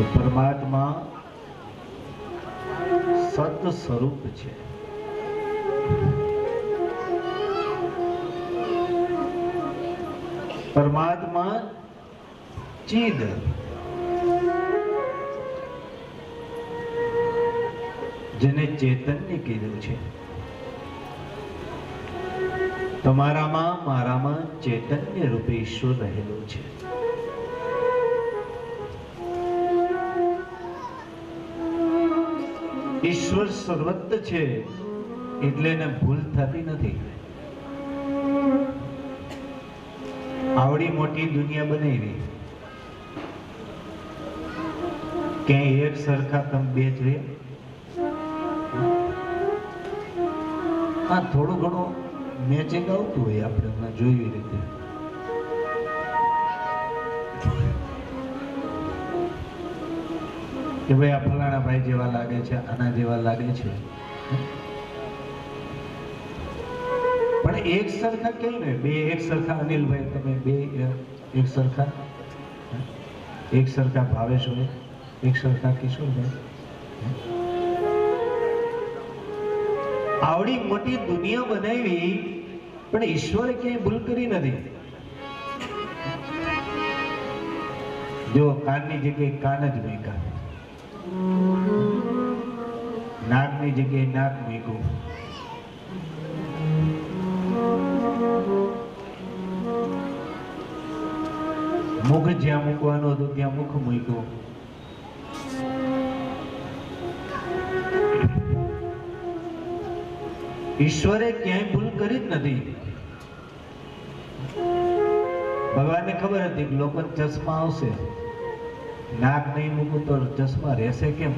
તો પરમાત્મા સત સ્વરૂપ છે. પરમાત્મા ચિદ, જેને ચૈતન્ય કીધું છે. તમારામાં મારામાં ચૈતન્ય રૂપે ઈશ્વર રહેલો છે. ઈશ્વર સર્વત્ર છે એટલે એને ભૂલ થતી નથી. આવડી મોટી દુનિયા બનાવી, ક્યાંય એક સરખા તમે બે જ રે? હા, થોડું ઘણું મેચિંગ આવતું હોય, આપણે હમણાં જોયું રીતે. કે ભાઈ આ ફલાણા ભાઈ જેવા લાગે છે, આના જેવા લાગે છે, પણ એક સરખા કેમ ને? બે એક સરખા અનિલભાઈ, તમે બે એક સરખા, એક સરખા ભાવેશભાઈ, એક સરખા કિશોરભાઈ. આવડી મોટી દુનિયા બનાવી, પણ ઈશ્વરે ક્યાંય ભૂલ કરી નથી. જો કાનની જગ્યાએ કાન જ મૂક્યા, નાકની જગ્યાએ નાક મૂક્યું, મુખ જ્યાં મૂકવાનું હતું ત્યાં મુખ મૂક્યું. ઈશ્વરે ક્યાંય ભૂલ કરી જ નથી. ભગવાનને ખબર હતી કે લોકો ચશ્મા આવશે, નાક નહીં મૂકું તો ચશ્મા રહેશે કેમ?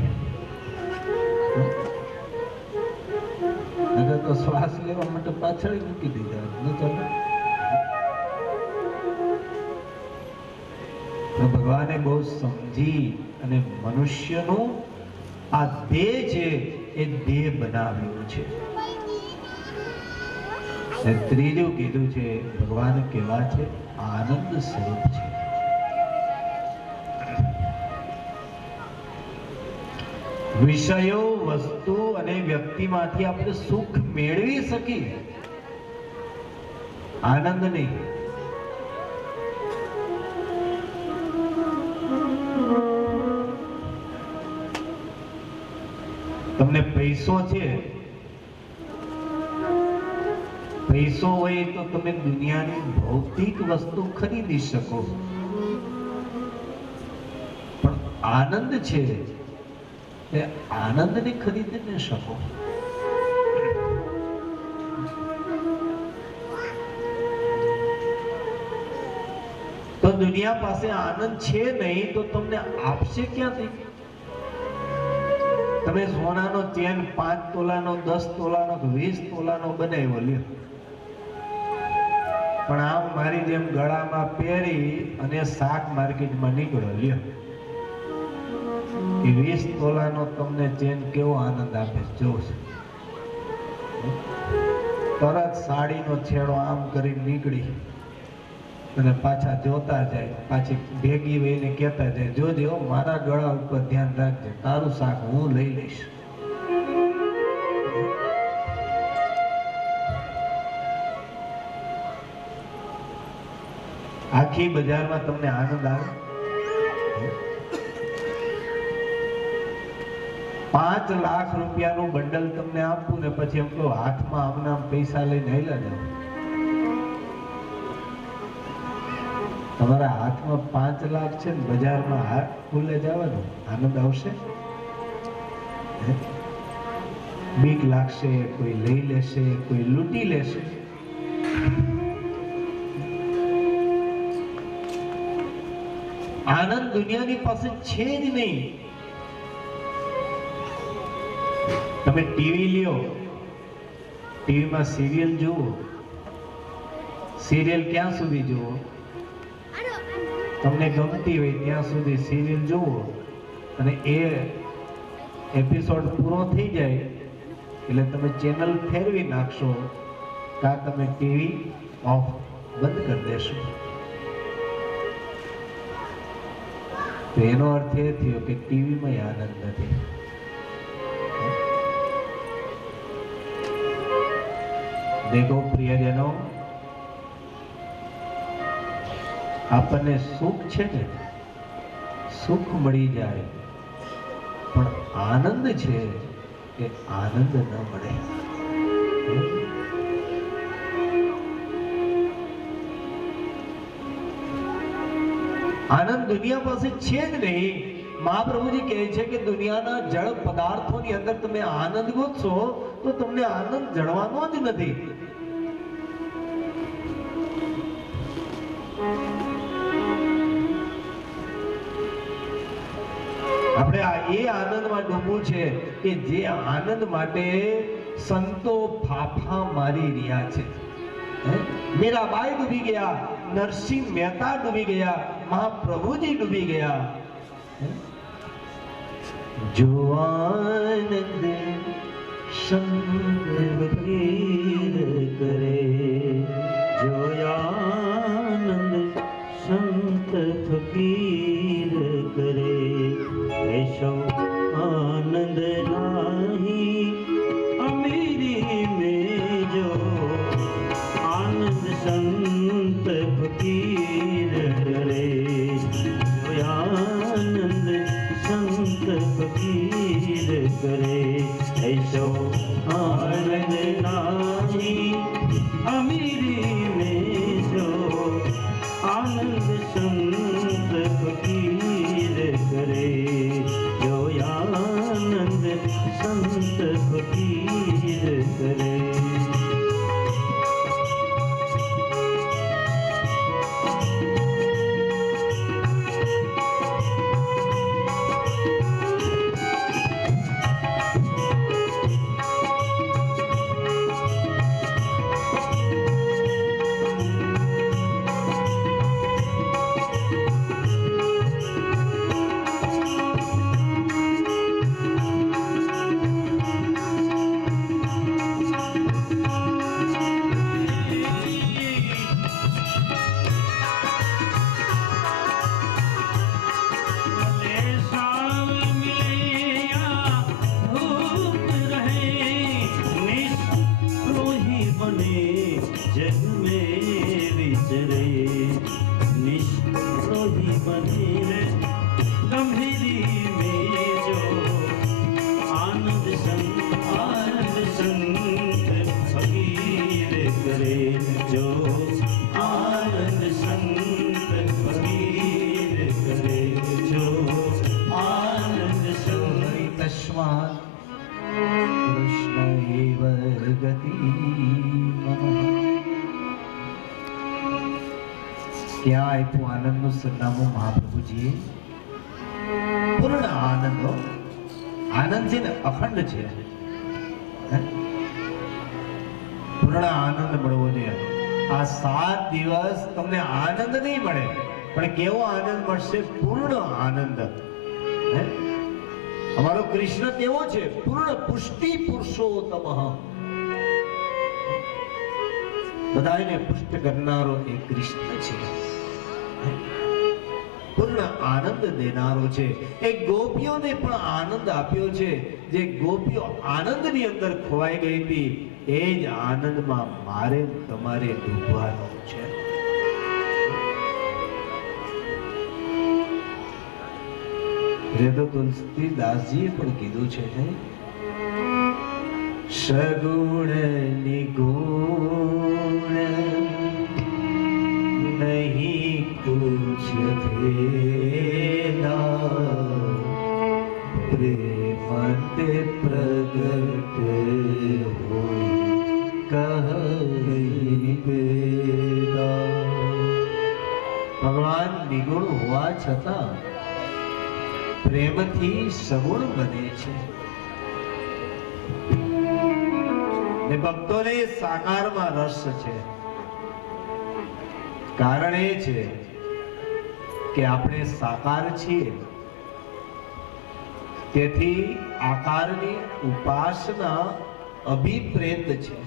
નગર તો શ્વાસ લેવા માટે પાછળ મૂકી દીધા ન ચાલે. તો ભગવાને બહુ સમજી અને મનુષ્યનું આ દેહ છે એ દેહ બનાવ્યું છે. ત્રીજું કીધું છે, ભગવાન કેવા છે? આનંદ સ્વરૂપ છે. વિષયો, વસ્તુ અને વ્યક્તિમાંથી આપણે સુખ મેળવી શકીએ, આનંદ નહીં. તમને પૈસો છે, પૈસો હોય તો તમે દુનિયાની ભૌતિક વસ્તુ ખરીદી શકો, પણ આનંદ છે એ આનંદને ખરીદી ન શકો. તો દુનિયા પાસે આનંદ છે નહીં તો તમને આપશે ક્યાંથી? તમે સોનાનો ચેન 5 તોલાનો, 10 તોલાનો, 20 તોલાનો બનાવ્યો લ્યો, પણ આમ મારી જેમ ગળામાં પહેરી અને શાક માર્કેટમાં નીકળ્યો લ્યો, એ 20 તોલાનો તમને ચેન કેવો આનંદ આપે જોશે. તરત સાડીનો છેડો આમ કરી નીકળી અને પાછા જોતા જાય, પાછી ભેગી વહીને કહેતા જાય, જોજે મારા ગળા ઉપર ધ્યાન રાખજે, તારું શાક હું લઈ લઈશ. આખી બજારમાં તમને આનંદ આવે? 5 લાખ રૂપિયાનું બંડલ તમને આપું ને પછી એમ કહો હાથમાં આમના પૈસા લઈને હેલા જાઓ. તમારા હાથમાં 5 લાખ છે ને બજારમાં હાથ ખુલે જવાનું, આનંદ આવશે? બીક લાગશે, કોઈ લઈ લેશે, કોઈ લૂંટી લેશે. આનંદ દુનિયાની પાસે છે જ નહીં. તમે ટીવી લ્યો, ટીવીમાં સિરિયલ જુઓ, સિરિયલ ક્યાં સુધી જુઓ? તમને ગમતી હોય ત્યાં સુધી સિરિયલ જુઓ, અને એ એપિસોડ પૂરો થઈ જાય એટલે તમે ચેનલ ફેરવી નાખશો, કાં તમે ટીવી ઓફ બંધ કરી દેશો. તો એનો અર્થ એ થયો કે ટીવીમાં આનંદ નથી. દેખો પ્રિયજનો, આપણને સુખ છે ને, સુખ મળી જાય, પણ આનંદ છે એ આનંદ ન મળે. આનંદ દુનિયા પાસે છે જ નહીં. મહાપ્રભુજી કહે છે કે દુનિયાના જળ પદાર્થોની અંદર તમે આનંદ ગોતશો તો તમને આનંદ જળવાનો જ નથી. આપણે એ આનંદમાં ડૂબવું છે કે જે આનંદ માટે સંતો ફાફા મારી રહ્યા છે. મીરાબાઈ ડૂબી ગયા, નરસિંહ મહેતા ડૂબી ગયા, મહાપ્રભુજી ડૂબી ગયા. જો આનંદ સંત ફકીર કરે, જો આનંદ સંત ફકીર કરે, ऐसो आनंद नाही अमीरी में जो आनंद संत फकीर करे, जो आनंद संत फकीर करे, ऐसो आनंद नाही अमीरी में जो आनंद संत फकीर करे, जो आनंद संत फकीर करे. क्या आप्યું આનંદનું સરનામું મહાપ્રભુજીએ? પૂર્ણ આનંદ. આનંદ છે ને અખંડ છે. પૂર્ણ આનંદ મળવો જોઈએ. આ 7 દિવસ તમને આનંદ નહીં મળે, પણ કેવો આનંદ મળશે? પૂર્ણ આનંદ. અમારો કૃષ્ણ કેવો છે? પૂર્ણ પુષ્ટિ પુરુષોત્તમ. બધાને પુષ્ટ કરનારો એ કૃષ્ણ છે. પૂર્ણ આનંદ દેનારો છે. એ ગોપીઓને પણ આનંદ આપ્યો છે. જે ગોપીઓ આનંદની અંદર ખોવાઈ ગઈ હતી, એ જ આનંદમાં મારે તમારે ડૂબવાનું છે. તુલસીદાસજીએ પણ કીધું છે, સગુણ નિગુણ નહીં કુછ ભેદા, પ્રેમતે પ્રગટ હોય કહી વેદા. ભગવાન નિગુણ હોવા છતાં પ્રેમથી સગુણ બને છે. ભક્તોને સાકારમાં રસ છે. કારણ એ છે કે આપણે સાકાર છીએ, તેથી આકારની ઉપાસના અભિપ્રેત છે.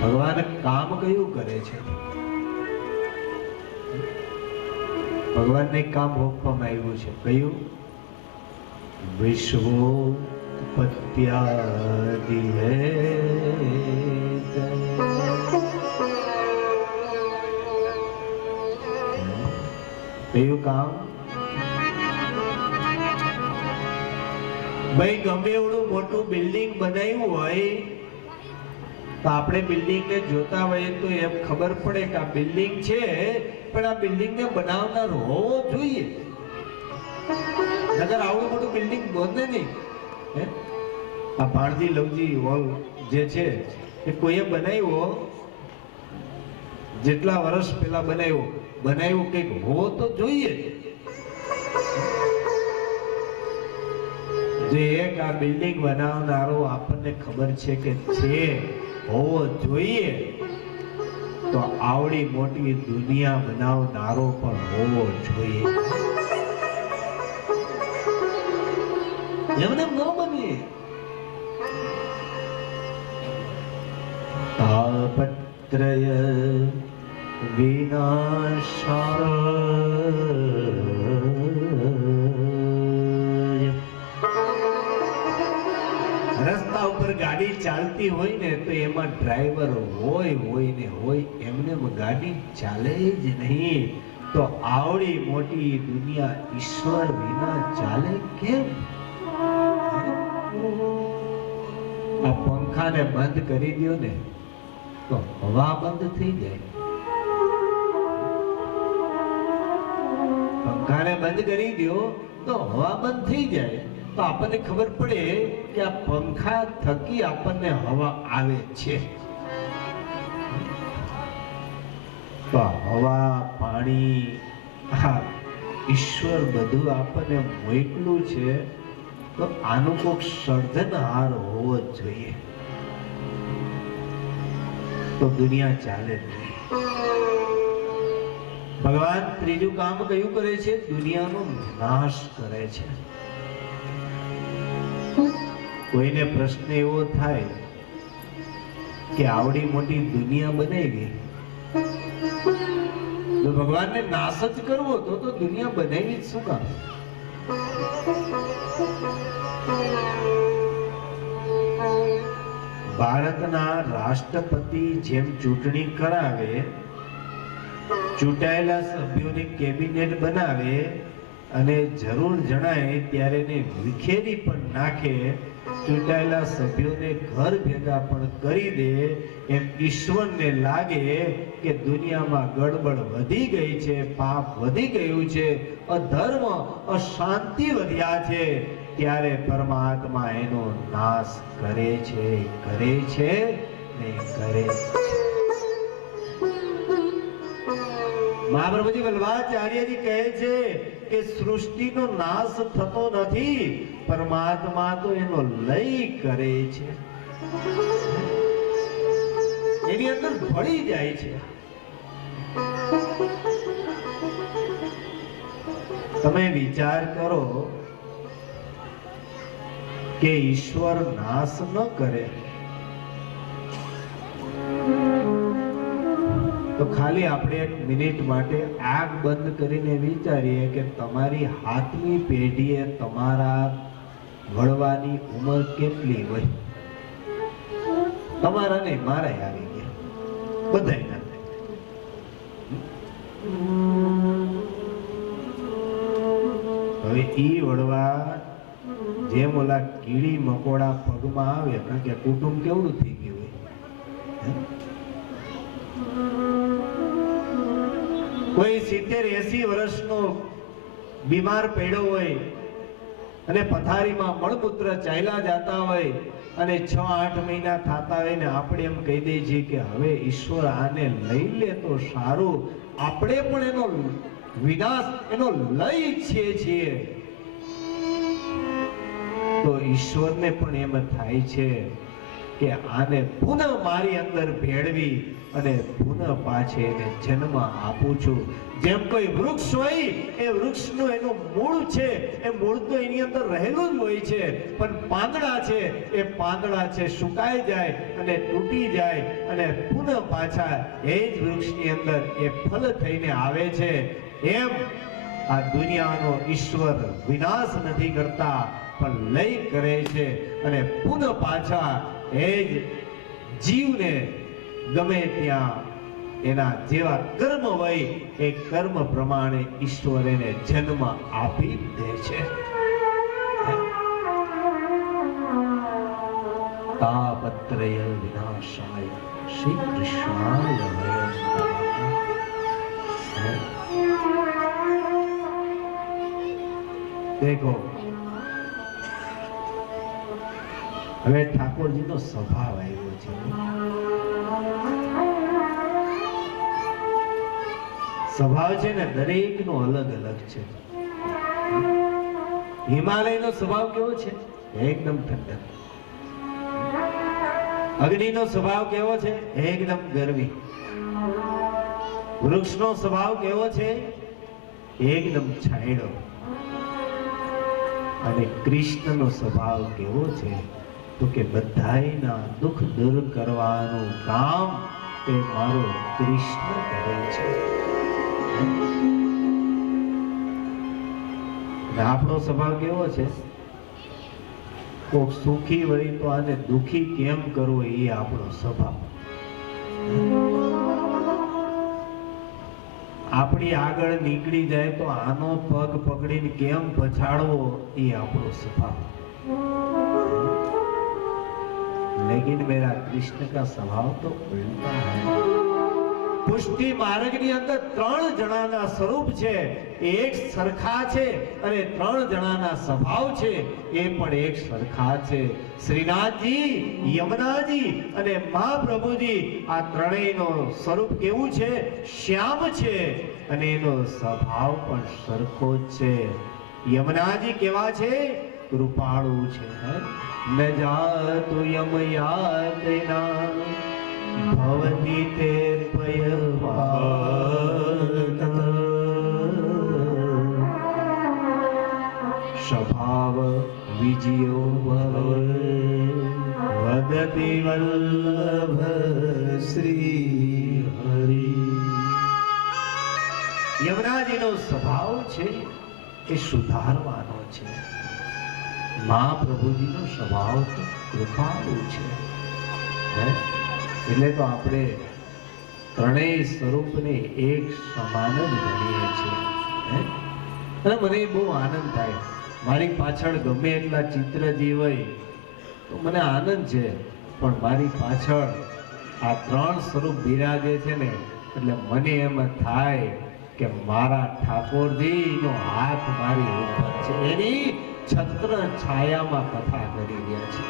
ભગવાન કામ કયું કરે છે? ભગવાનને કામ હોપવામાં આવ્યું છે, કયું? વિશ્વોત્પત્યાદિ કયું કામ? ભાઈ ગમે એવડું મોટું બિલ્ડિંગ બનાવ્યું હોય તો આપણે બિલ્ડિંગ ને જોતા હોઈએ તો એમ ખબર પડે કે આ બિલ્ડિંગ છે, પણ આ બિલ્ડિંગ ને બનાવનાર હોવો જોઈએ. નગર આવડું મોટું બિલ્ડિંગ બને નહીં. આ ભારતી લવજી હોલ જે છે એ કોઈએ બનાવ્યો, જેટલા વર્ષ પહેલા બનાવ્યું કંઈક હોવો તો જોઈએ. જે એક આ બિલ્ડિંગ બનાવનારો આપણને ખબર છે કે છે, હોવો જોઈએ, તો આવડી મોટી દુનિયા બનાવનારો પણ હોવો જોઈએ. એમને ન બનીએ. તાપત્રય વિનાશાય. રસ્તા ઉપર ગાડી ચાલતી હોય ને તો એમાં ડ્રાઈવર હોય ને એમને ગાડી ચાલે જ નહીં. તો આવડી મોટી દુનિયા ઈશ્વર વિના ચાલે કેમ? આ પંખાને બંધ કરી દો ને તો હવા બંધ થઈ જાય. પંખાને બંધ કરી દો તો હવા બંધ થઈ જાય. તો આપણને ખબર પડે કે આ પંખા થકી આપણને હવા આવે છે. તો હવા, પાણી, ઈશ્વર બધું આપણને મોકલું છે, તો આનું કોઈક સર્જનહાર હોવો જ જોઈએ, તો દુનિયા ચાલે નહીં. ભગવાન ત્રીજું કામ કયું કરે છે? દુનિયાનો નાશ કરે છે. કોઈને પ્રશ્ન એવો થાય કે આવડી મોટી દુનિયા બનાવી તો ભગવાનને નાશ જ કરવો તો દુનિયા બનાવી જ શું કામ? ભારતના રાષ્ટ્રપતિ જેમ ચૂંટણી કરાવે, ચૂંટાયેલા સભ્યોની કેબિનેટ બનાવે અને જરૂર જણાય ત્યારે એને વિખેરી પણ નાખે, ચૂંટાયેલા સભ્યોને ઘર ભેગા પણ કરી દે, એમ ઈશ્વરને લાગે કે દુનિયામાં ગડબડ વધી ગઈ છે, પાપ વધી ગયું છે, અધર્મ, અશાંતિ વધ્યા છે, ત્યારે પરમાત્મા એનો નાશ કરે છે ને કરે છે. મહાપ્રભુજી વલ્લભાચાર્યજી કહે છે કે સૃષ્ટિનો નાશ થતો નથી, પરમાત્મા તો એનો લય કરે છે, એની અંદર ભળી જાય છે. તમે વિચાર કરો કે ઈશ્વર નાશ ન કરે તો ખાલી આપણે એક મિનિટ માટે આંખ બંધ કરીને વિચારીએ કે તમારી હાથની પેઢીએ તમારા વળવાની ઉંમર કેટલી હોય? તમારા નહીં, મારા આવી ગયા બધા. હવે ઈ વળવા જેમ ઓલા કીડી મકોડા પગમાં આવે, કારણ કે કુટુંબ કેવડું થઈ ગયું હોય. કોઈ 70-80 વર્ષનો બીમાર પડ્યો હોય અને પથારીમાં મળમૂત્ર ચાલ્યા જતા હોય અને 6-8 મહિના થતા હોય ને આપણે એમ કહી દઈએ છીએ કે હવે ઈશ્વર આને લઈ લે તો સારું, આપણે પણ એનો વિનાશ, એનો લય ઈચ્છીએ છીએ, તો ઈશ્વરને પણ એમ થાય છે કે આને પુનઃ મારી અંદર ભેળવી અને પુનઃ પાછે એને જન્મ આપું છું. જેમ કોઈ વૃક્ષ હોય, એ વૃક્ષનું એનું મૂળ છે, એ મૂળ તો એની અંદર રહેલું જ હોય છે, પણ પાંદડા છે, એ પાંદડા છે સુકાઈ જાય અને તૂટી જાય અને પુનઃ પાછા એ જ વૃક્ષની અંદર એ ફળ થઈને આવે છે. એમ આ દુનિયાનો ઈશ્વર વિનાશ નથી કરતા, પણ લય કરે છે અને પુનઃ પાછા એ જ જીવને ગમે ત્યાં એના જેવા કર્મ હોય એ કર્મ પ્રમાણે ઈશ્વર એને જન્મ આપી દે છે. તાપત્રય વિનાશાય શ્રી કૃષ્ણાય વયમ નમઃ. દેખો, હવે ઠાકોરજીનો સ્વભાવ આવ્યો છે. સ્વભાવ છે ને દરેકનો અલગ અલગ છે. હિમાલયનો સ્વભાવ કેવો છે? એકદમ ઠંડક. અગ્નિનો સ્વભાવ કેવો છે? એકદમ ગરમી. વૃક્ષનો સ્વભાવ કેવો છે? એકદમ છાંયડો. અને કૃષ્ણનો સ્વભાવ કેવો છે? તો કે બધાયના દુઃખ દૂર કરવાનું કામ તે મારો કૃષ્ણ કરે છે. આપણો સ્વભાવ કેવો છે? કોક સુખી વળી તો આને દુખી કેમ કરવો, એ આપણો સ્વભાવ. આપણી આગળ નીકળી જાય તો આનો પગ પકડીને કેમ પછાડવો, એ આપણો સ્વભાવ. लेकिन मेरा कृष्ण का स्वभाव तो उल्टा है. પુષ્ટિ માર્ગની અંદર 3 જણાના સ્વરૂપ છે, એક સરખા છે, અને 3 જણાના સ્વભાવ છે, એ પણ એક સરખા છે. શ્રીનાથજી, યમુનાજી અને મહાપ્રભુજી, આ ત્રણેયનો સ્વરૂપ કેવું છે? શ્યામ છે, અને એનો સ્વભાવ પણ સરખો જ છે. યમુનાજી કેવા છે? કૃપાળુ છે. ન જાતુ યમ યાતના ભવતી તે પયવાત સ્વભાવ વિજયો ભવ વદતિ વલ્લભ શ્રી હરિ. યમુનાજીનો સ્વભાવ છે એ સુધારવાનો છે. મહાપ્રભુજીનો સ્વભાવ તો કૃપાળુ છે. એટલે તો આપણે ત્રણેય સ્વરૂપને એક સમાન જ ગણીએ છીએ. અને મને બહુ આનંદ થાય. મારી પાછળ ગમે એટલા ચિત્રજી હોય તો મને આનંદ છે, પણ મારી પાછળ આ 3 સ્વરૂપ બિરાજે છે ને, એટલે મને એમ થાય કે મારા ઠાકોરજીનો હાથ મારી ઉપર છે, એની છત્ર છાયામાં કથા કરી રહ્યા છે.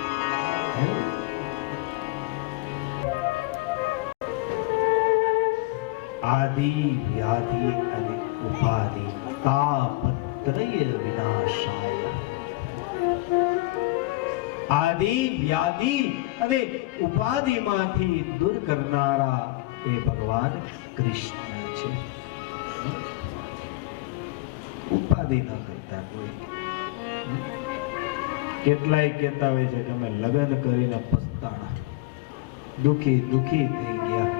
આદિ વ્યાધિ અને ઉપાધિ તાપત્રય વિનાશાય. આદિ વ્યાધિ અને ઉપાધિમાંથી દૂર કરનારા એ ભગવાન કૃષ્ણ છે. ઉપાધિ ન કરતા કોઈ. કેટલાય કહેતા હોય છે કે અમે લગ્ન કરીને પસ્તાણા, દુખી દુખી થઈ ગયા.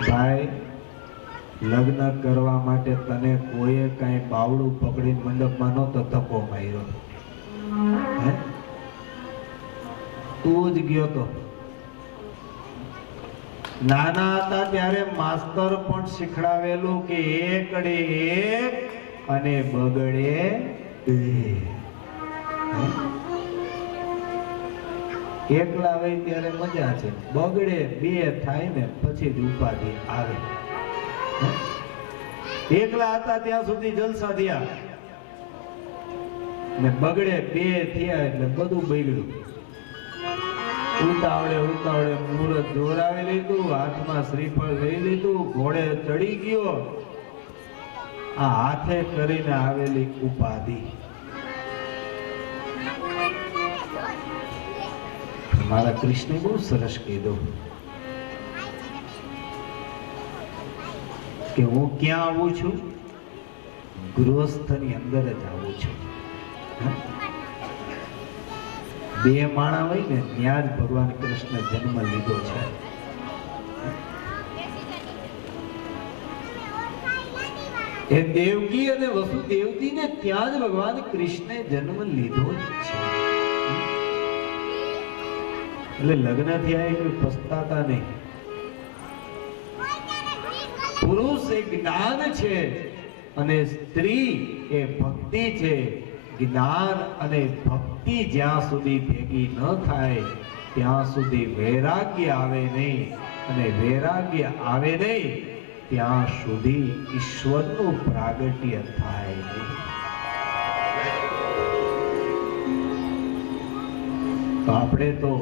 ભાઈ, લગ્ન કરવા માટે તને કોઈએ કઈ બાવડું પકડીને મંડપમાં નહોતો ધક્કો માર્યો, તું જ ગયો તો. નાના હતા ત્યારે માસ્તર પણ શીખડાવેલું કે એકડે એક અને બગડે બે. એકલા હોય ત્યારે મજા છે, બગડે બે થાય ને પછી જ ઉપાધિ આવે. એકલા હતા ત્યાં સુધી જલસા થયા ને બગડે બે થયા એટલે બધું બગડ્યું. ઉતાવળે મુહૂર્ત દોરાવી લીધું, હાથમાં શ્રીફળ લઈ લીધું, ઘોડે ચડી ગયો. આ હાથે કરીને આવેલી ઉપાધિ. મારા કૃષ્ણે બહુ સરસ કીધું કે હું ક્યાં આવું છું? ગૃહસ્થની અંદર જ આવું છું. બે માણા હોય ને ત્યાં જ ભગવાન કૃષ્ણ જન્મ લીધો છે. એ દેવકી અને વસુદેવજી ને ત્યાં જ ભગવાન કૃષ્ણે જન્મ લીધો જ છે. એટલે લગ્ન થયા એ પસ્તાતા નહીં. પુરુષ એ જ્ઞાન છે અને સ્ત્રી એ ભક્તિ છે. જ્ઞાન અને ભક્તિ જ્યાં સુધી ભેગી ન થાય ત્યાં સુધી વૈરાગ્ય આવે નહીં, અને વૈરાગ્ય આવે નહીં ત્યાં સુધી ઈશ્વરનું પ્રાગટ્ય થાય નહીં. તો આપણે તો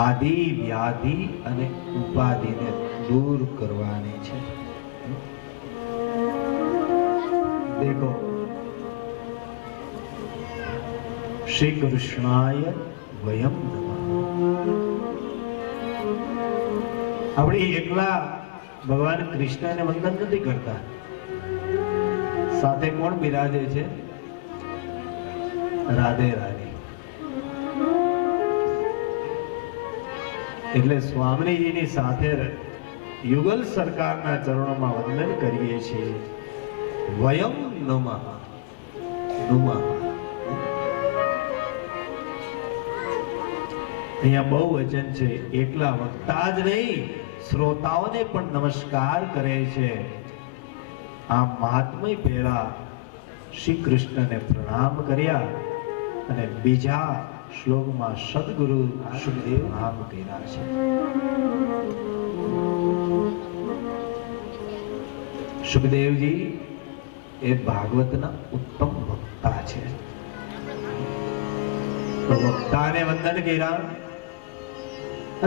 આદિ વ્યાધિ અને ઉપાધિને દૂર કરવાની છે. દેખો, શ્રી કૃષ્ણાય વયમ નમઃ. આપણે એકલા ભગવાન કૃષ્ણને વંદન નથી કરતા, સાથે કોણ બિરાજે છે? રાધે રાધે. એટલે સ્વામીજીની સાથે યુગલ સરકારના ચરણોમાં વંદન કરીએ છીએ. વયમ નમઃ નમઃ. અહીંયા બહુ વચન છે, એકલા વક્તા જ નહીં શ્રોતાઓને પણ નમસ્કાર કરે છે. આ મહાત્મય પહેલા શ્રી કૃષ્ણને પ્રણામ કર્યા અને બીજા શ્લોકમાં સદગુરુ સુખદેવ નામ કર્યા છે. સુખદેવજી એ ભાગવતના ઉત્તમ વક્તા છે. તો વક્તાને વંદન કર્યા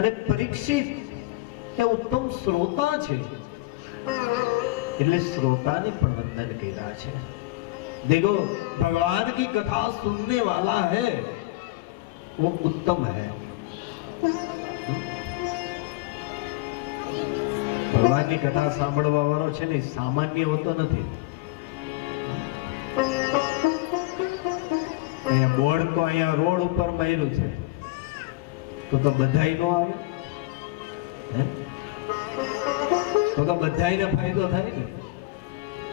અને પરીક્ષિત એ ઉત્તમ શ્રોતા છે એટલે શ્રોતાને પણ वंदन કર્યા છે. देखो, भगवान की कथा सुनने वाला है वो उत्तम है. ભગવાનની કથા સાંભળવા વાળો છે ને સામાન્ય હોતો નથી. અહીંયા બોર્ડ તો અહીંયા રોડ ઉપર માર્યું છે તો બધાય નો આવે, તો બધાયને ફાયદો થાય ને.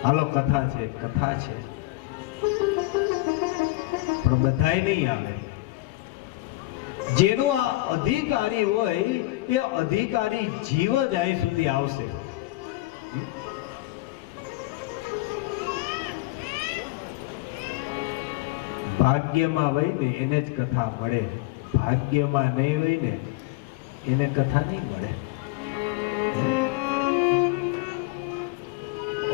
હાલો કથા છે, કથા છે, પણ બધાય નહીં આવે. જેનો આ અધિકારી હોય એ અધિકારી જીવ જ અહીં સુધી આવશે. ભાગ્યમાં હોય ને એને જ કથા મળે, ભાગ્યમાં નહીં હોય ને એને કથા નહીં મળે.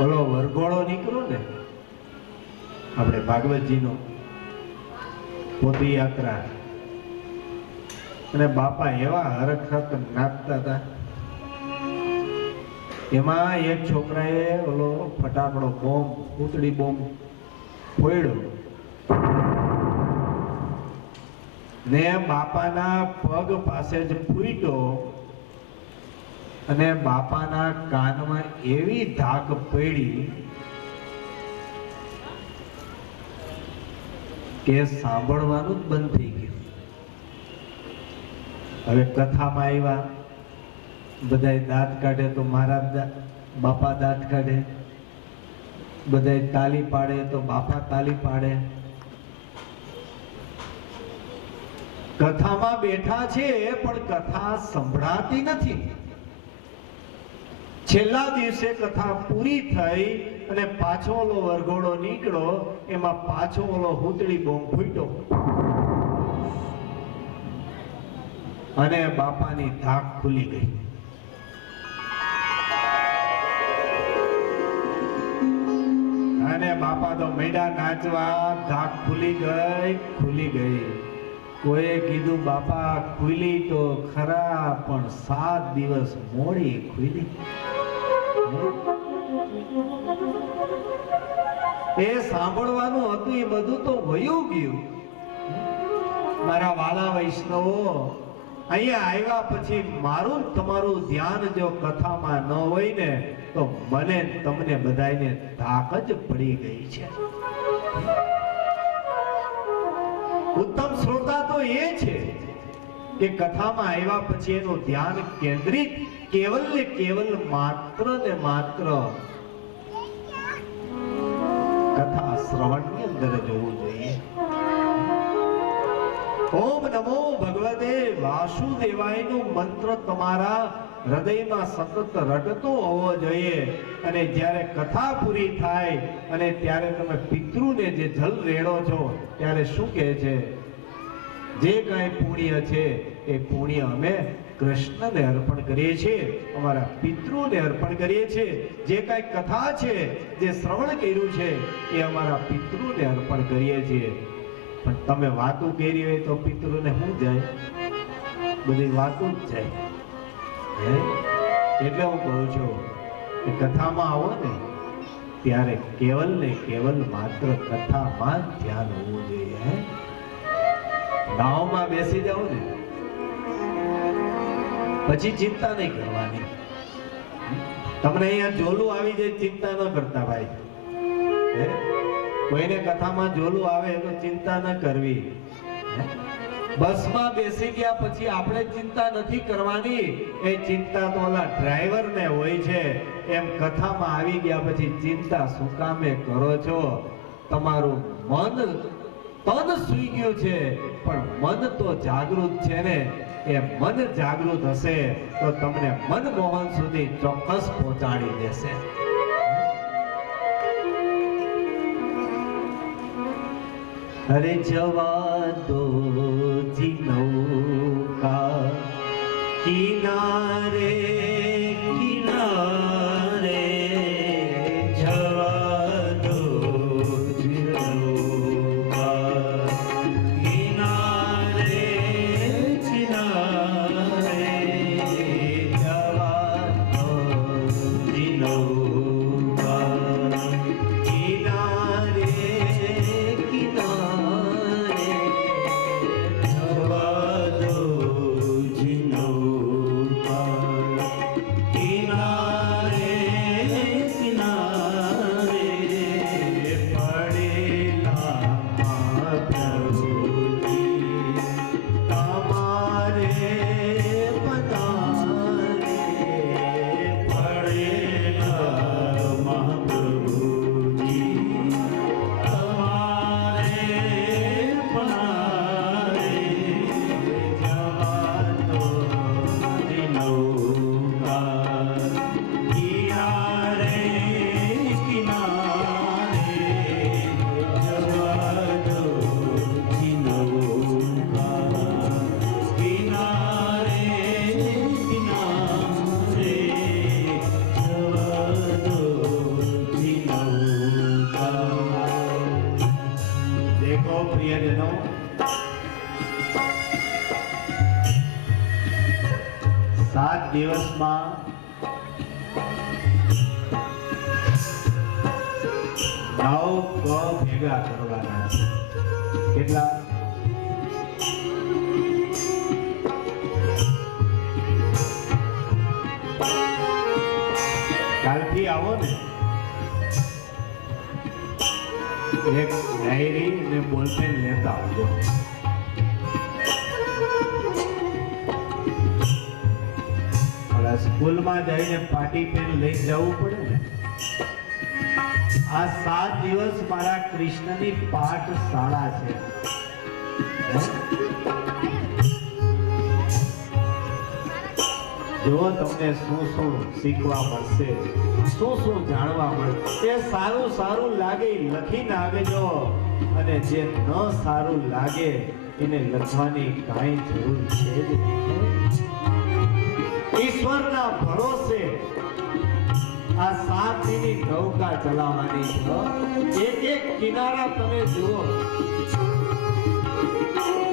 ઓલો વરઘોડો નીકળો ને આપણે ભાગવતજીનો પોતી યાત્રા, અને બાપા એવા હરખત નાચતા હતા. એમાં એક છોકરાએ ઓલો ફટાકડો બોમ્બ, પૂતળી બોમ્બ ફોડ્યો ને બાપાના પગ પાસે જ ફૂટ્યો અને બાપાના કાનમાં એવી ધાક પડી કે સાંભળવાનું જ બંધ થઈ ગયું. હવે કથામાં આવ્યા, બધાય દાંત કાઢે તો મારા બાપા દાંત કાઢે, બધાય તાલી પાડે તો બાપા તાલી પાડે. કથામાં બેઠા છે પણ કથા સંભળાતી નથી. છેલ્લા દિવસે કથા પૂરી થઈ અને પાછો ઓલો વરઘોડો નીકળ્યો, એમાં પાછો ઓલો હુતળી બોમ્બ ફૂટ્યો અને બાપાની ધાક ખુલી ગઈ. અને બાપા તો મેડા નાચવા, ધાક ખુલી ગઈ. કોઈએ કીધું બાપા ખુલી તો ખરા પણ 7 દિવસ મોડી ખુલી. એ સાંભળવાનું હતું એ બધું તો વયું ગયું. મારા વાલા વૈષ્ણવો, અહીંયા આવ્યા પછી મારું તમારું ધ્યાન જો કથામાં ન હોય ને તો મને તમને બધાને ધાક જ પડી ગઈ છે. ઉત્તમ શ્રોતા તો એ છે કે કથામાં આવ્યા પછી એનું ધ્યાન કેન્દ્રિત કેવલ ને કેવલ માત્ર ને માત્ર કથા શ્રવણની અંદર જવું જોઈએ. ઓમ નમો ભગવતે વાસુદેવાયનો મંત્ર તમારા હૃદયમાં સતત રટતો હોવો જોઈએ. અને જ્યારે કથા પૂરી થાય અને ત્યારે તમે પિતૃને જે જલ રેડો છો ત્યારે શું કહે છે? જે કાંઈ પુણ્ય છે એ પુણ્ય અમે કૃષ્ણને અર્પણ કરીએ છીએ, અમારા પિતૃને અર્પણ કરીએ છીએ. જે કાંઈ કથા છે, જે શ્રવણ કર્યું છે એ અમારા પિતૃને અર્પણ કરીએ છીએ. પણ તમે વાતું કરી હોય તો પિતૃને શું જાય? બધી વાતું જ જાય. એટલે હું કહું છું કે કથામાં આવો ને ત્યારે કેવલ ને કેવલ માત્ર કથામાં જ ધ્યાન હોવું જોઈએ. નાવમાં બેસી જાઓ ને પછી ચિંતા નહીં કરવાની. તમને અહીંયા જોલું આવી જાય ચિંતા ન કરતા ભાઈ. કોઈને કથામાં જોલું આવે તો ચિંતા ન કરવી. બસમાં બેસી ગયા પછી આપણે ચિંતા નથી કરવાની. એ ચિંતા તો ઓલા ડ્રાઈવરને હોય છે. એમ કથામાં આવી ગયા પછી ચિંતા શું કામે કરો છો? તમારું મન તન સૂઈ ગયું છે પણ મન તો જાગૃત છે ને. એ મન જાગૃત હશે તો તમને મનમોહન સુધી ચોક્કસ પહોંચાડી દેશે. અરે જવા દો જી નૌકા કિનારે કિનારે, જવા દો જી નૌકા કિનારે કિનારે, જવા દો જી નૌકા કિનારે કિનારે, જવા દો જી નૌકા કિનારે કિનારે, પડેલા મહાપ્રભુજી તમારે પધારે, પડેલા મહાપ્રભુજી તમારે પધારે, જવા દો જી નૌકા કિનારે કિનારે, જવા દો જી નૌકા કિનારે કિનારે, જવા દો જી નૌકા. देखो प्रियजनों, 7 દિવસમાં 9 ક ભેગા કરવાના છે. કેટલા? કાલથી આવો ને એક ડાયરી ને બોલપેન લેતા આવજો. સ્કૂલમાં જઈને પાટી પેન લઈ જવું પડે ને. આ 7 દિવસ મારા કૃષ્ણની પાઠશાળા છે. જો તમને શું શું શીખવા મળશે, શું શું જાણવા મળશે, એ સારું સારું લાગે લખીને આવજો. અને જે ન સારું લાગે એને લખવાની કાંઈ જરૂર છે જ નહીં. ઈશ્વરના ભરોસે આ 7 દિનની નૌકા ચલાવવાની છે. એક એક કિનારા તમે જુઓ.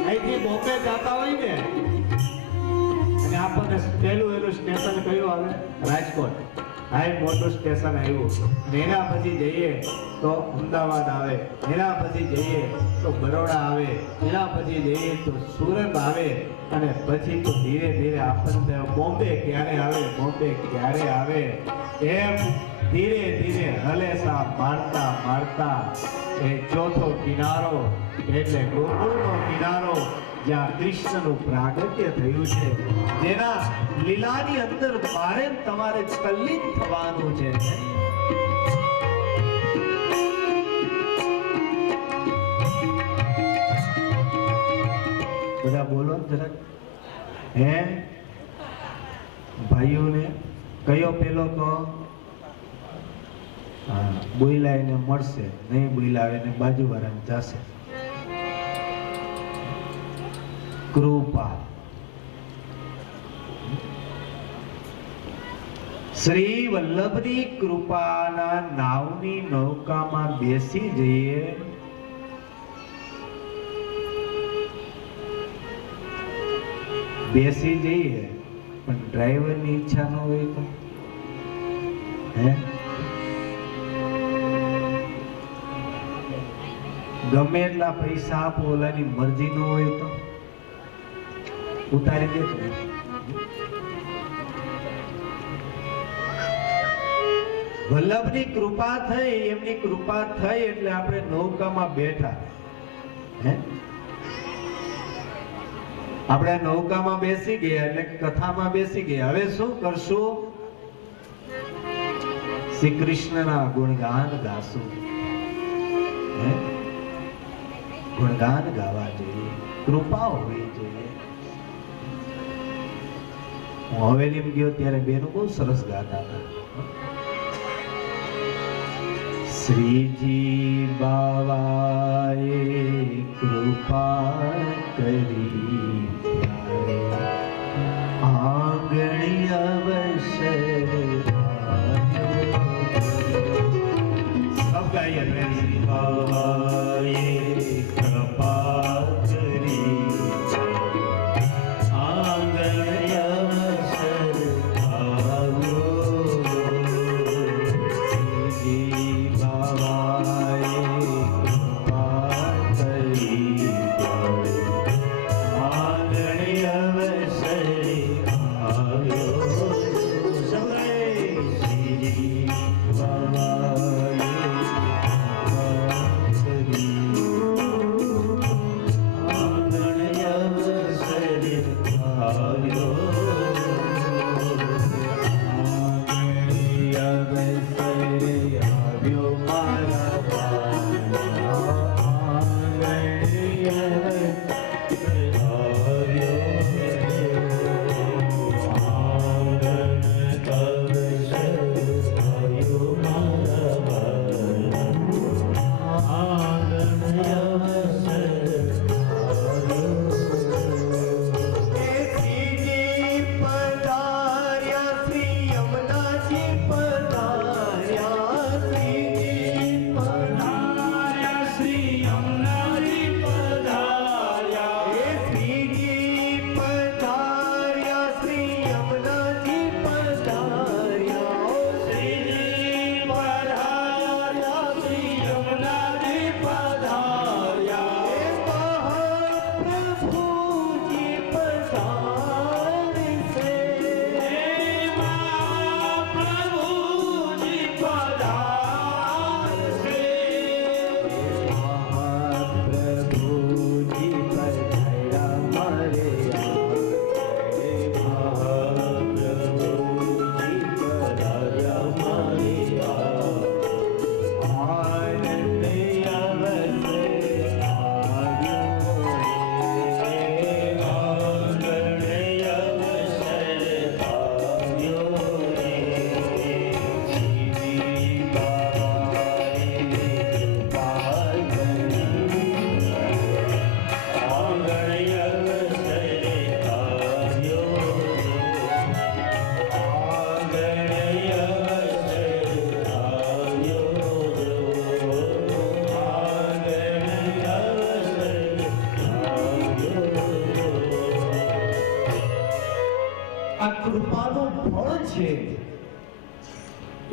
અહીંથી બોમ્બે જતા હોય ને અને આપણને પહેલું એનું સ્ટેશન કયું આવે? રાજકોટ. હાઈ મોટું સ્ટેશન આવ્યું, એના પછી જઈએ તો અમદાવાદ આવે, એના પછી જઈએ તો બરોડા આવે, એના પછી જઈએ તો સુરત આવે, અને પછી તો ધીરે ધીરે આપણને બોમ્બે ક્યારે આવે, બોમ્બે ક્યારે આવે, એમ ધીરે ધીરે હલેસા મારતા મારતા એ ચોથો કિનારો એટલે ગોકુળનો કિનારો, જ્યાં કૃષ્ણનું પ્રાગટ્ય થયું છે, જેના લીલાની અંદર મારે તમારે તલ્લીન થવાનું છે. બધા બોલો જરાક. હે ભાઈઓને કયો પેલો તો બોઈલા એને મળશે, નહીં બોઈલા એને બાજુવાળાને જશે. કૃપા. શ્રી વલ્લભની કૃપાના નાવની નૌકામાં બેસી જઈએ પણ ડ્રાઈવરની ઈચ્છા ન હોય તો હે ગમે એટલા પૈસા આપો, ઓલાની મરજી ન હોય તો ઉતારી દે. વલ્લભની કૃપા થઈ, એમની કૃપા થઈ એટલે આપણે નૌકામાં બેઠા. હે આપણે નૌકામાં બેસી ગયા એટલે કથામાં બેસી ગયા. હવે શું કરશું? શ્રી કૃષ્ણના ગુણગાન ગાશું. ગુણગાન ગાવા જોઈએ, કૃપા હોવી જોઈએ. હું હવેલીમાં ગયો ત્યારે બેનો બહુ સરસ ગાતા હતા. શ્રીજી બાવાએ કૃપા કરી આંગણી અવસર સબ ગાઈએ. શ્રી બાવાએ કૃપા કરી આંગણી અવસર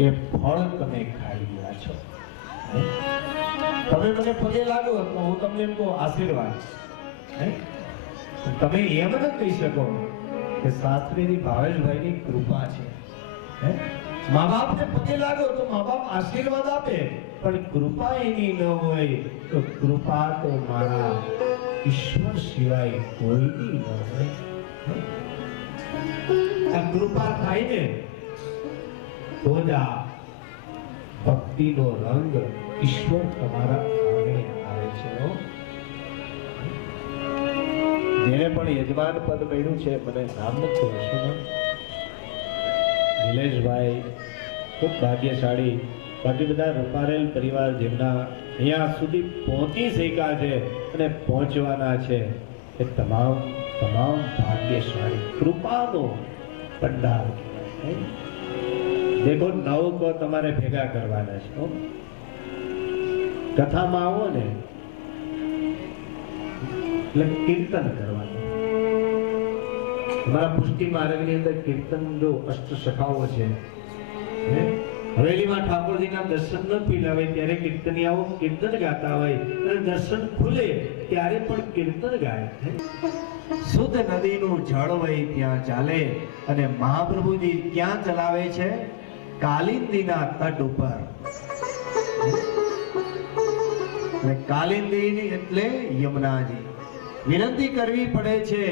એ ફળ તમે ખાઈ રહ્યા છો. તમે મને પગે લાગો તો હું તમને એમ કહું આશીર્વાદ. તમે એમ ન કહી શકો કે શાસ્ત્રીજી ભાવેશભાઈની કૃપા છે. મા બાપને પગે લાગો તો મા બાપ આશીર્વાદ આપે, પણ કૃપા એની ન હોય તો કૃપા તો મારા ઈશ્વર સિવાય કોઈની ન હોય. આ કૃપા થાય ને તો જ આ ભક્તિનો રંગ ઈશ્વર તમારા આંગણે આવે છે. જેને પણ યજમાન પદ મળ્યું છે, મને નામ નથી હશું, નિલેશભાઈ ખૂબ ભાગ્યશાળી. બાકી બધા રૂપારેલ પરિવાર જેમના અહીંયા સુધી પહોંચી શક્યા છે અને પહોંચવાના છે, એ તમામ ભાગ્યશાળી કૃપાનો ભંડાર. દેખો 9 કો તમારે ભેગા કરવાના છે. કથામાં આવો ને એટલે કીર્તન કરવાનું. તમારા પુષ્ટિ માર્ગની અંદર કીર્તન જો અષ્ટ સખાઓ છે, હવેલીમાં ઠાકોરજીના દર્શન ન પીલા હોય ત્યારે કીર્તનિયાઓ કીર્તન ગાતા હોય, અને દર્શન ખુલે ત્યારે પણ કીર્તન ગાય. શુદ્ધ નદીનું જળ વહી ત્યાં ચાલે, અને મહાપ્રભુજી ક્યાં ચલાવે છે? કાલિંદીના તટ ઉપર. કાલિંદી એટલે યમુનાજી. વિનંતી કરવી પડે છે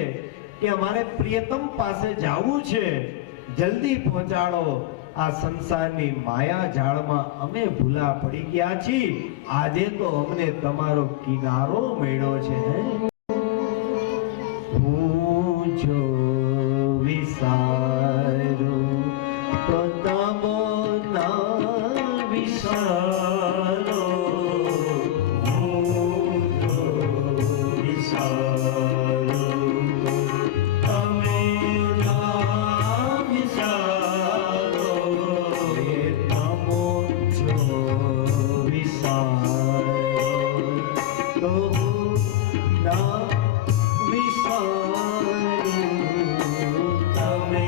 કે અમારે પ્રિયતમ પાસે જવું છે, જલ્દી પહોંચાડો. આ સંસારની માયા જાળમાં અમે ભૂલા પડી ગયા છીએ, આજે તો અમને તમારો કિનારો મળ્યો છે. હું જો વિસારો તો તમો ના વિસારો, હું જો વિસારો તમે ના વિસારો, તમો જો વિસારો તો ના તમને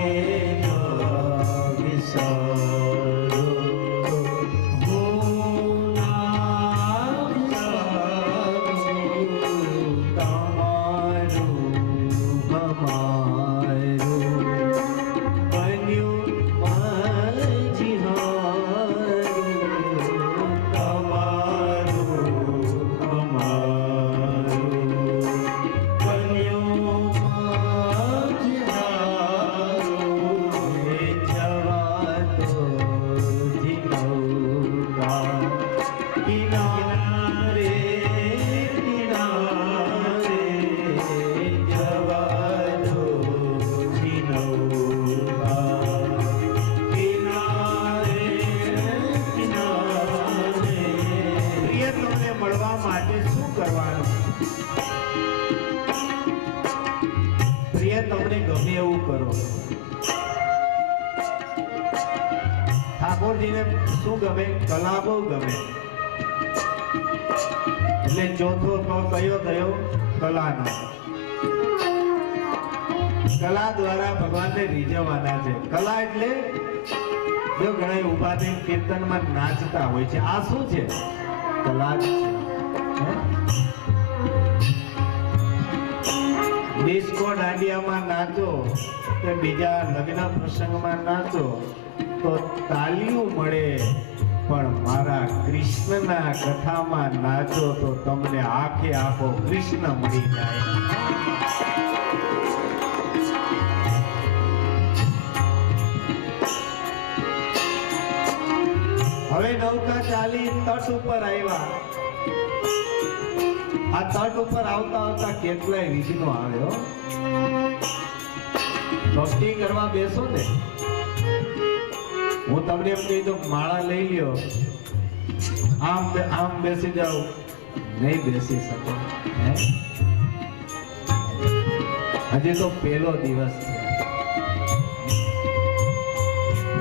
ગમે એવું કરો. ઠાકોરજીને શું ગમે? કલા બહુ ગમે. એટલે ચોથો તો કયો થયો? કલાનો. કલા દ્વારા ભગવાનને રીઝવવાના છે. કલા એટલે જો ઘણા ઉભા થઈને કીર્તનમાં નાચતા હોય છે, આ શું છે? કલા જ છે. ડિસ્કો દાંડિયામાં નાચો કે બીજા લગ્ન પ્રસંગમાં નાચો તો તાલીઓ મળે, પણ મારા કૃષ્ણના કથામાં નાચો તો તમને આખે આખો કૃષ્ણ મળી જાય. હવે નૌકા ચાલી તટ ઉપર આવ્યા. આ તટ ઉપર આવતા આવતા કેટલાય વિઘ્નો આવ્યો. ભક્તિ કરવા બેસો ને, હું તમને એમ કહી દઉં માળા લઈ લ્યો, આમ બેસી જાઓ, નહીં બેસી શકો. હજી તો પહેલો દિવસ છે.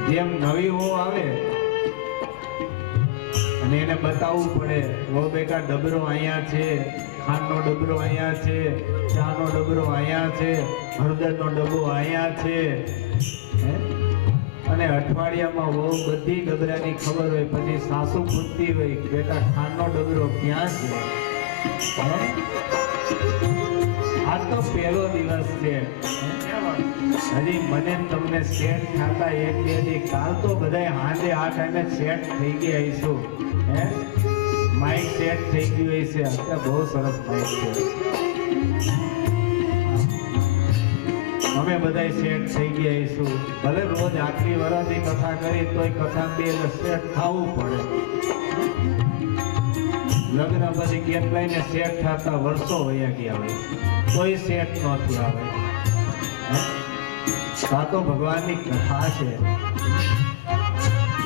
જેમ નવી હો આવે અને એને બતાવવું પડે, વો બેટા ડબરો અહીંયા છે, ખાંડનો ડબરો અહીંયા છે, ચાનો ડબરો અહીંયા છે, હળદરનો ડબ્બો અહીંયા છે. અને અઠવાડિયામાં બહુ બધી ડબરાની ખબર હોય, પછી સાસુ પૂછતી હોય બેટા ખાંડનો ડબરો ક્યાં છે? આ તો પહેલો દિવસ છે, હજી મને તમને સેટ થતા 1-2 દી, કાલ તો બધા હાંજે આ ટાઈમે સેટ થઈ ગયા હઈશું. માઇક સેટ થઈ ગયું હશે. અત્યારે બહુ સરસ માઇક છે. અમે બધા સેટ થઈ ગયા હઈશું. ભલે રોજ આખરી વર્ષની કથા કરી તોય કથા બે સેટ થવું પડે. લગ્ન પછી કેટલાયને સેટ થતા વર્ષો વયા ગયા હોય કોઈ સેટ નહોતું આવે. આ તો ભગવાનની કથા છે.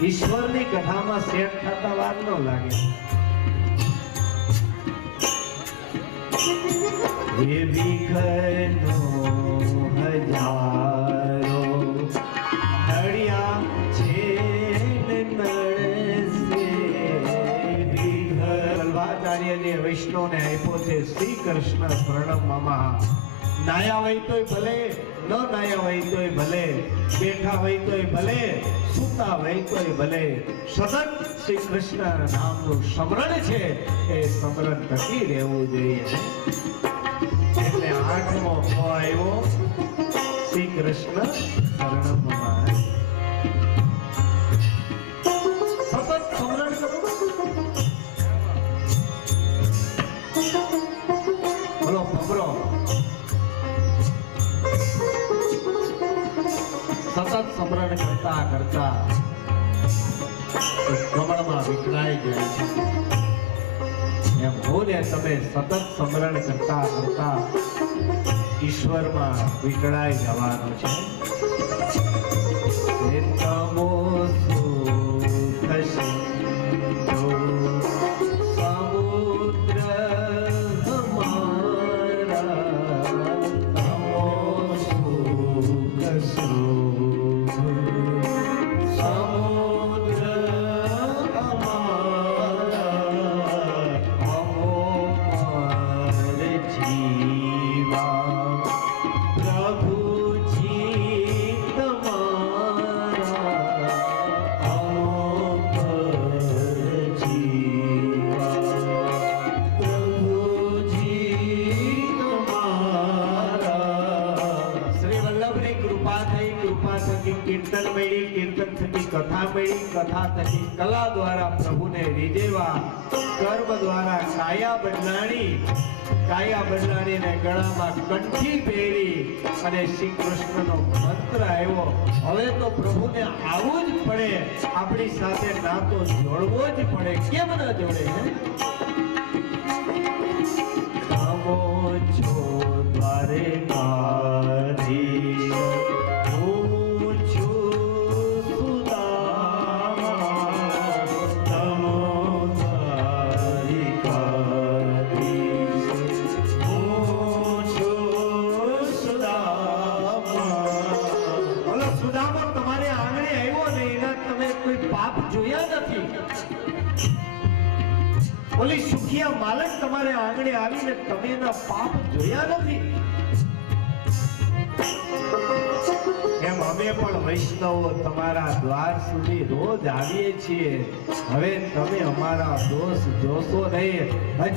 ઈશ્વરની કથામાં સેટ થતા વાર ન લાગે. એ વિઘ્નો હજારો નડિયા છે વલ્ભાચાર્યજી વૈષ્ણવને આપ્યો છે શ્રી કૃષ્ણ શરણમ મમ. નાયા હોય તોય ભલે, ન નાયા હોય તોય ભલે, બેઠા હોય તોય ભલે, સૂતા હોય તોય ભલે, સતત શ્રી કૃષ્ણ નામનું સ્મરણ છે એ સ્મરણ થકી રહેવું જોઈએ. એટલે 8મો ખો આવ્યો શ્રી કૃષ્ણ શરણમ મમ. સતત સ્મરણ કરો. બોલો ભમરો સતત સ્મરણ કરતા કરતા કમળમાં વિખરાઈ જાય છે. એમ બોલે તમે સતત સ્મરણ કરતા કરતા ઈશ્વરમાં વિખરાઈ જવાનું છે. તમો સુખ સિંધુ સમુદ્ર કીર્તન મળી, કીર્તન થકી કથા મળી, કથા થકી કલા દ્વારા પ્રભુને રીઝેવા, કર્મ દ્વારા કાયા બદલાણીને ગળામાં કંઠી પહેરી અને શ્રી કૃષ્ણનો મંત્ર આવ્યો. હવે તો પ્રભુને આવવું જ પડે, આપણી સાથે નાતો જોડવો જ પડે. કેમ ન જોડે? આવો છો દ્વારે મારી ઓલી સુખિયા માલક તમારે આંગણે આવીને તમે એના પાપ જોયા નથી. એમ અમે પણ વૈષ્ણવો તમારા દ્વાર સુધી રોજ આવીએ છીએ. હવે તમે અમારા દોષ જોશો નહીં.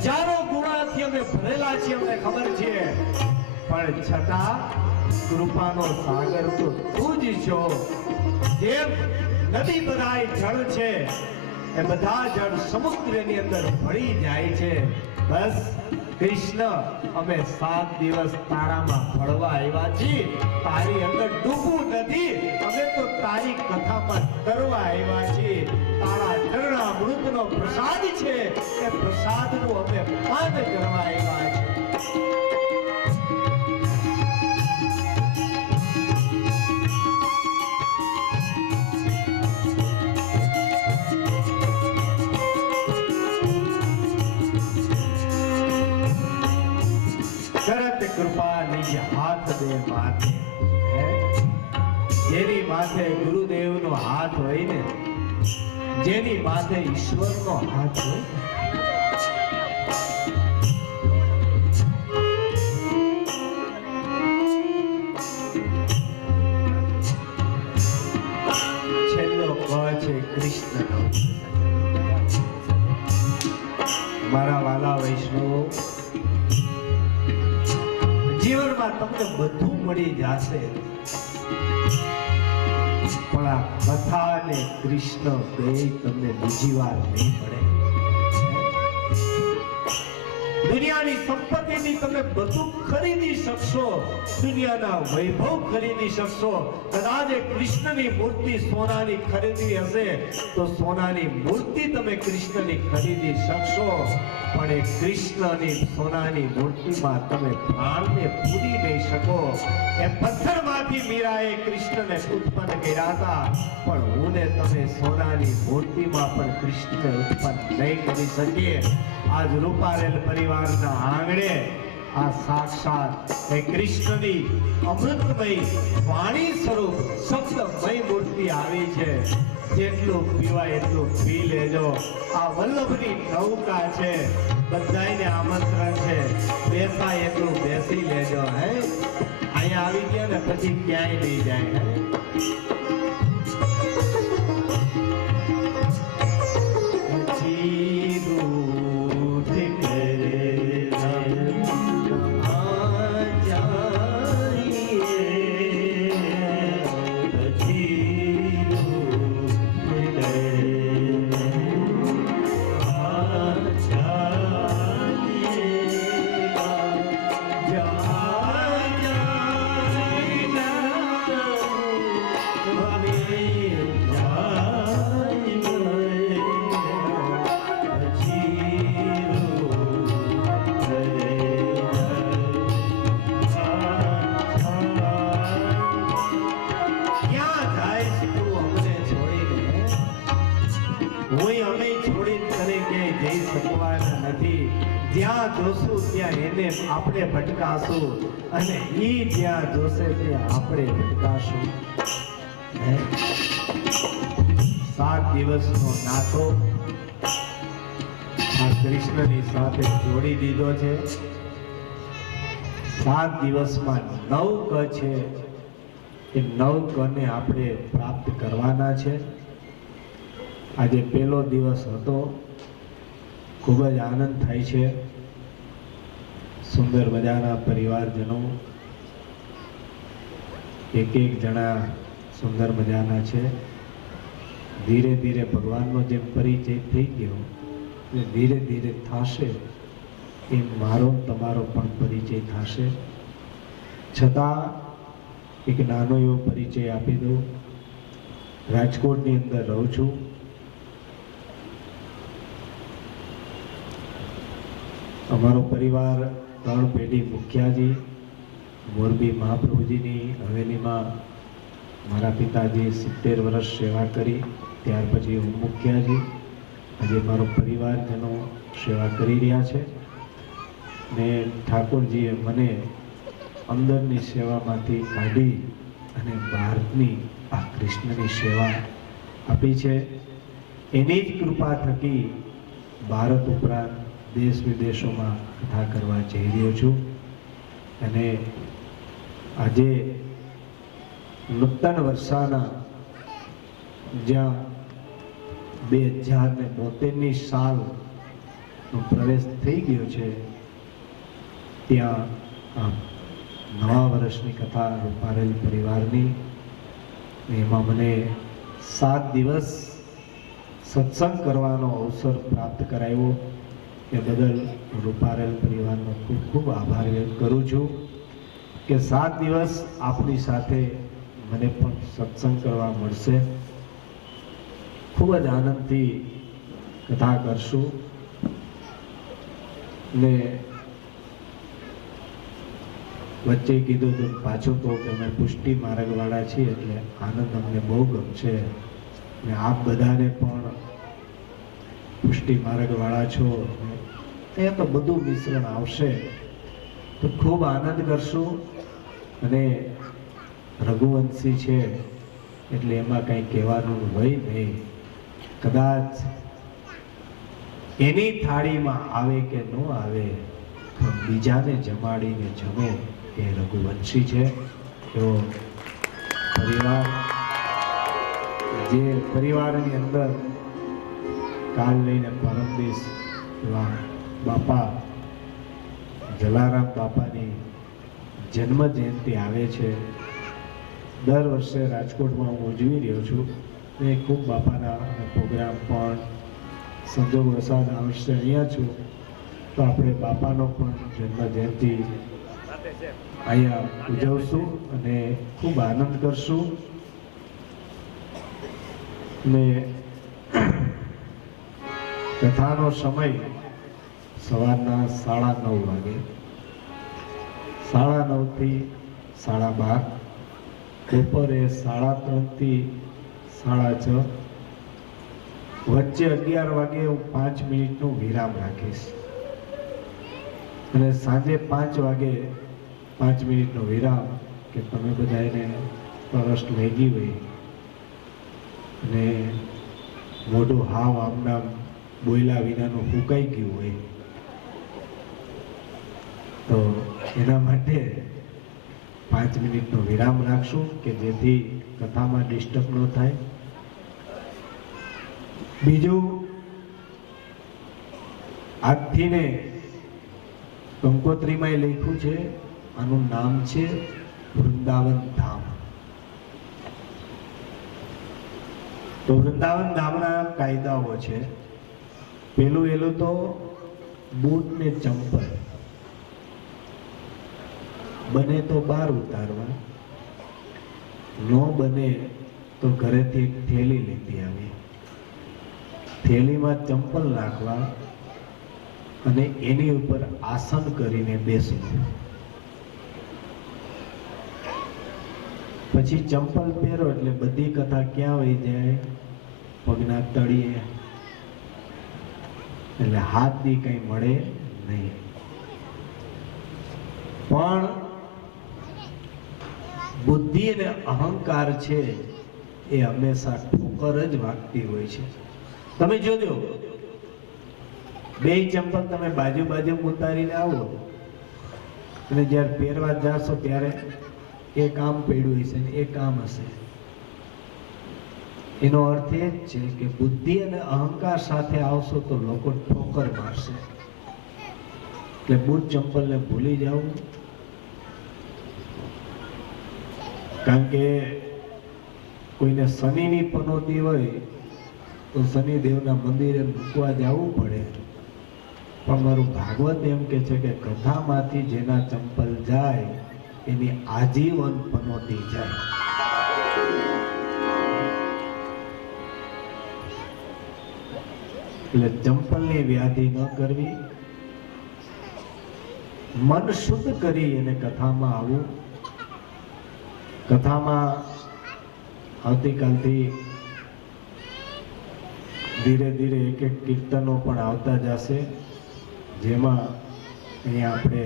હજારો ગુણાથી અમે ભરેલા છીએ, અમને ખબર છે, પણ છતાં કૃપાનો સાગર તો તું જ છો. જેમ નદી બધાય જળ છે એ બધા જળ સમુદ્રની અંદર ભળી જાય છે. બસ કૃષ્ણ, અમે 7 દિવસ તારામાં ભળવા આવ્યા છીએ. તારી અંદર ડૂબવું નથી, અમે તો તારી કથામાં તરવા આવ્યા છીએ. તારા ચરણામૃતનો પ્રસાદ છે, એ પ્રસાદનું અમે પાન કરવા આવ્યા છીએ. કૃપા નિજ હાથ દે માથે. જેની માથે ગુરુદેવનો હાથ હોય ને, જેની માથે ઈશ્વરનો હાથ હોય, જશે, પણ આ કથા અને કૃષ્ણ બે તમને બીજી વાર નહીં મળે. દુનિયાની સંપત્તિથી તમે બધું ખરીદી શકશો, દુનિયાના વૈભવ ખરીદી શકશો. કદાચ એ કૃષ્ણની મૂર્તિ સોનાની ખરીદી હશે તો સોનાની મૂર્તિ તમે કૃષ્ણની ખરીદી શકશો, પણ એ કૃષ્ણની સોનાની મૂર્તિમાં તમે પ્રાણને પૂરી નહીં શકો. એ પથ્થરમાંથી મીરાએ કૃષ્ણને ઉત્પન્ન કર્યા હતા, પણ હું ને તમે સોનાની મૂર્તિમાં પણ કૃષ્ણને ઉત્પન્ન નહીં કરી શકીએ. આજ રૂપારેલ પરિવારના આંગણે આ સાક્ષાત એ કૃષ્ણની અમૃતમય વાણી સ્વરૂપ શબ્દમય મૂર્તિ આવી છે. જેટલું પીવાય એટલું પી લેજો. આ વલ્લભની નૌકા છે, બધાયને આમંત્રણ છે, બેસાય એટલું બેસી લેજો. હે અહીંયા આવી ગયા ને પછી ક્યાંય નહીં જાય. જ્યાં જોશું ત્યાં એને આપણે ભટકાશું, અને ઈ જ્યાં જોશે ત્યાં આપણે ભટકાશું. 7 દિવસનો નાતો આ કૃષ્ણની સાથે જોડી દીધો છે. 7 દિવસમાં 9 ક છે, એ 9 કને આપણે પ્રાપ્ત કરવાના છે. આજે પહેલો દિવસ હતો, ખૂબ જ આનંદ થાય છે. સુંદર મજાના પરિવારજનો, એક જણા સુંદર મજાના છે. ધીરે ધીરે ભગવાનનો જેમ પરિચય થઈ ગયો એ ધીરે ધીરે થશે, એ મારો તમારો પણ પરિચય થશે. છતાં એક નાનો એવો પરિચય આપી દઉં. રાજકોટની અંદર રહું છું. અમારો પરિવાર 3 પેઢી મુખિયાજી, મોરબી મહાપ્રભુજીની હવેલીમાં મારા પિતાજી 70 વર્ષ સેવા કરી, ત્યાર પછી હું મુખિયાજી. આજે મારો પરિવારજનો સેવા કરી રહ્યા છે, ને ઠાકોરજીએ મને અંદરની સેવામાંથી કાઢી અને બહારની આ કૃષ્ણની સેવા આપી છે. એની જ કૃપા થકી ભારત ઉપરાંત દેશ વિદેશોમાં કથા કરવા જઈ રહ્યો છું. અને આજે નૂતન વર્ષાના જ્યાં 2072ની સાલનો પ્રવેશ થઈ ગયો છે, ત્યાં નવા વર્ષની કથા રૂપારેલ પરિવારની, એમાં મને 7 દિવસ સત્સંગ કરવાનો અવસર પ્રાપ્ત કરાયો. એ બદલ રૂપારેલ પરિવારનો ખૂબ ખૂબ આભાર વ્યક્ત કરું છું કે 7 દિવસ આપની સાથે મને પણ સત્સંગ કરવા મળશે. ખૂબ જ આનંદથી કથા કરશું. ને વચ્ચે કીધું તો પાછું કહું કે અમે પુષ્ટિ માર્ગવાળા છીએ, એટલે આનંદ અમને બહુ ગમશે. ને આપ બધાને પણ પુષ્ટિ માર્ગવાળા છો, અહીંયા તો બધું મિશ્રણ આવશે તો ખૂબ આનંદ કરશું. અને રઘુવંશી છે એટલે એમાં કંઈ કહેવાનું હોય નહીં. કદાચ એની થાળીમાં આવે કે ન આવે, પણ બીજાને જમાડીને જમે એ રઘુવંશી છે. એવો પરિવાર, જે પરિવારની અંદર કાલ લઈને પરમ દિવસ એવા બાપા જલારામ બાપાની જન્મ જયંતિ આવે છે. દર વર્ષે રાજકોટમાં હું ઉજવી રહ્યો છું. એ ખૂબ બાપાના પ્રોગ્રામ પણ સંજોગ વરસાદ આ વર્ષે અહીંયા છું, તો આપણે બાપાનો પણ જન્મ જયંતિ અહીંયા ઉજવશું અને ખૂબ આનંદ કરશું. ને કથાનો સમય સવારના 9:30 વાગે, 9:30 થી 12:30, બપોરે 3:30 થી 6:30, વચ્ચે 11 વાગે હું 5 મિનિટનો વિરામ રાખીશ અને સાંજે 5 વાગે 5 મિનિટનો વિરામ કે તમે બધા એને તરસ લાગી હોય અને મોઢું હાવ આમનામ બોયલા વિનાનું ફૂંકાઈ ગયું હોય તો એના માટે 5 મિનિટનો વિરામ રાખશું કે જેથી કથામાં ડિસ્ટર્બ ન થાય. બીજું, આજથી ને કંકોત્રીમાં લખ્યું છે, આનું નામ છે વૃંદાવન ધામ. તો વૃંદાવન ધામના કાયદાઓ છે. પહેલું તો બૂટ ને ચંપલ બને તો બહાર ઉતારવા, ન બને તો ઘરેથી એક થેલી લેતી આવી, થેલીમાં ચંપલ નાખવા અને એની ઉપર આસન કરીને બેસવું. પછી ચંપલ પહેરો એટલે બધી કથા ક્યાં વહી જાય? પગના તળિયે, એટલે હાથથી કંઈ મળે નહીં. પણ બુદ્ધિ અને અહંકાર છે એ હંમેશા ઠોકર જ વાગતી હોય છે. તમે જોજો, બે ચંપલ તમે બાજુ ઉતારીને આવો અને જ્યારે પહેરવા જાશો ત્યારે એ કામ પડ્યું હશે ને એ કામ હશે. એનો અર્થ એ જ છે કે બુદ્ધિ અને અહંકાર સાથે આવશો તો લોકો ઠોકર મારશે. એટલે બૂટ ચંપલને ભૂલી જવું. કારણ કે કોઈને શનિની પનોતી હોય તો શનિદેવના મંદિરે મૂકવા જવું પડે. પણ મારું ભાગવત એમ કે છે કે કથામાંથી જેના ચંપલ જાય એની આજીવન પનોતી જાય. એટલે ચંપલની વ્યાધિ ન કરવી, મન શુદ્ધ કરી અને કથામાં આવવું. કથામાં આવતીકાલથી ધીરે ધીરે એક કીર્તનો પણ આવતા જશે, જેમાં અહીંયા આપણે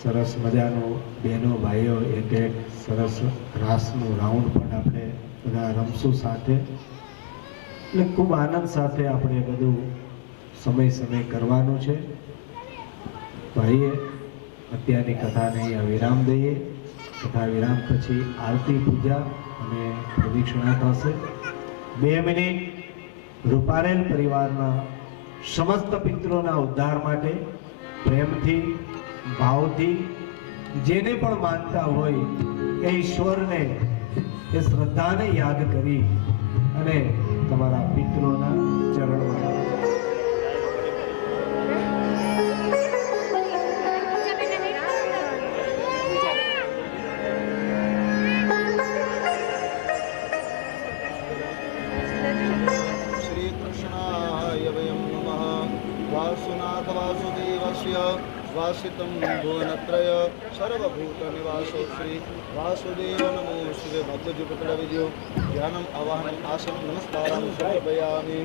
સરસ મજાનું બહેનો ભાઈઓ એક સરસ રાસનું રાઉન્ડ પણ આપણે બધા રમશું સાથે. એટલે ખૂબ આનંદ સાથે આપણે બધું સમય કરવાનું છે. ભાઈએ અત્યારની કથાને અહીંયા વિરામ દઈએ. કથા વિરામ પછી આરતી, પૂજા અને પ્રદક્ષિણા થશે. 2 મિનિટ રૂપારેલ પરિવારના સમસ્ત પિતૃઓના ઉદ્ધાર માટે પ્રેમથી, ભાવથી જેને પણ માનતા હોય એ ઈશ્વરને, એ શ્રદ્ધાને યાદ કરી અને તમારા પિતૃઓના ચરણમાં वासितं भुवनत्रय सर्वभूतनिवासो श्री वासुदेव नमो शिवे भक्तजुपतलविद्यो ध्यानम् आवाहनम् आसनं नमस्कारं समर्पयामि.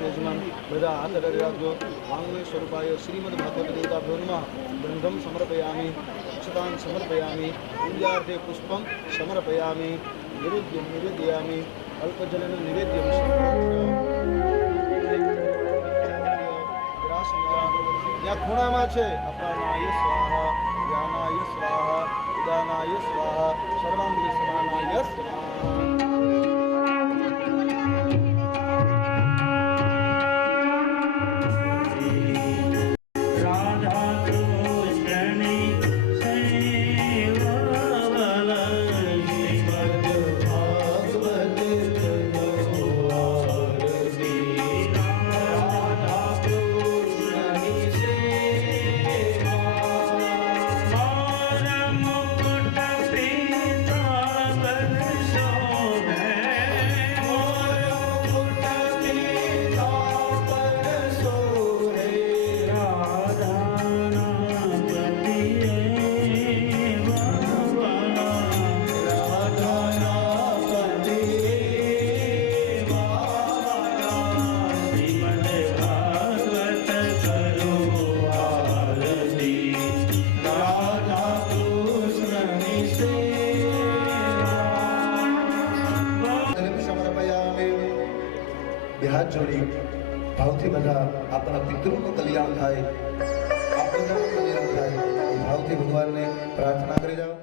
तेजमान બધા હાથ કરી રાખજો. વાંગ્મય સ્વરૂપાય શ્રીમદ ભાગવત દેવતાભ્યો નમઃ. ગંધમ સમર્પયામિ, અક્ષતાન સમર્પયામિ, પૂજાર્થે પુષ્પમ સમર્પયામિ, નિવેદ્યમ નિવેદયામિ, અલ્પજલન નિવેદ્યમ ત્યાં ખૂણામાં છે અપાનાય સ્વાહા, જ્ઞાનાય સ્વાહા, ઉદાનાય સ્વાહા, સર્વાંગી સ્નાનાય સ્વાહા. हाथ जोड़ी भावथी बधा अपना पितरों को कल्याण थाय आपणो कल्याण थाय भावथी भगवान ने प्रार्थना करी जाओ।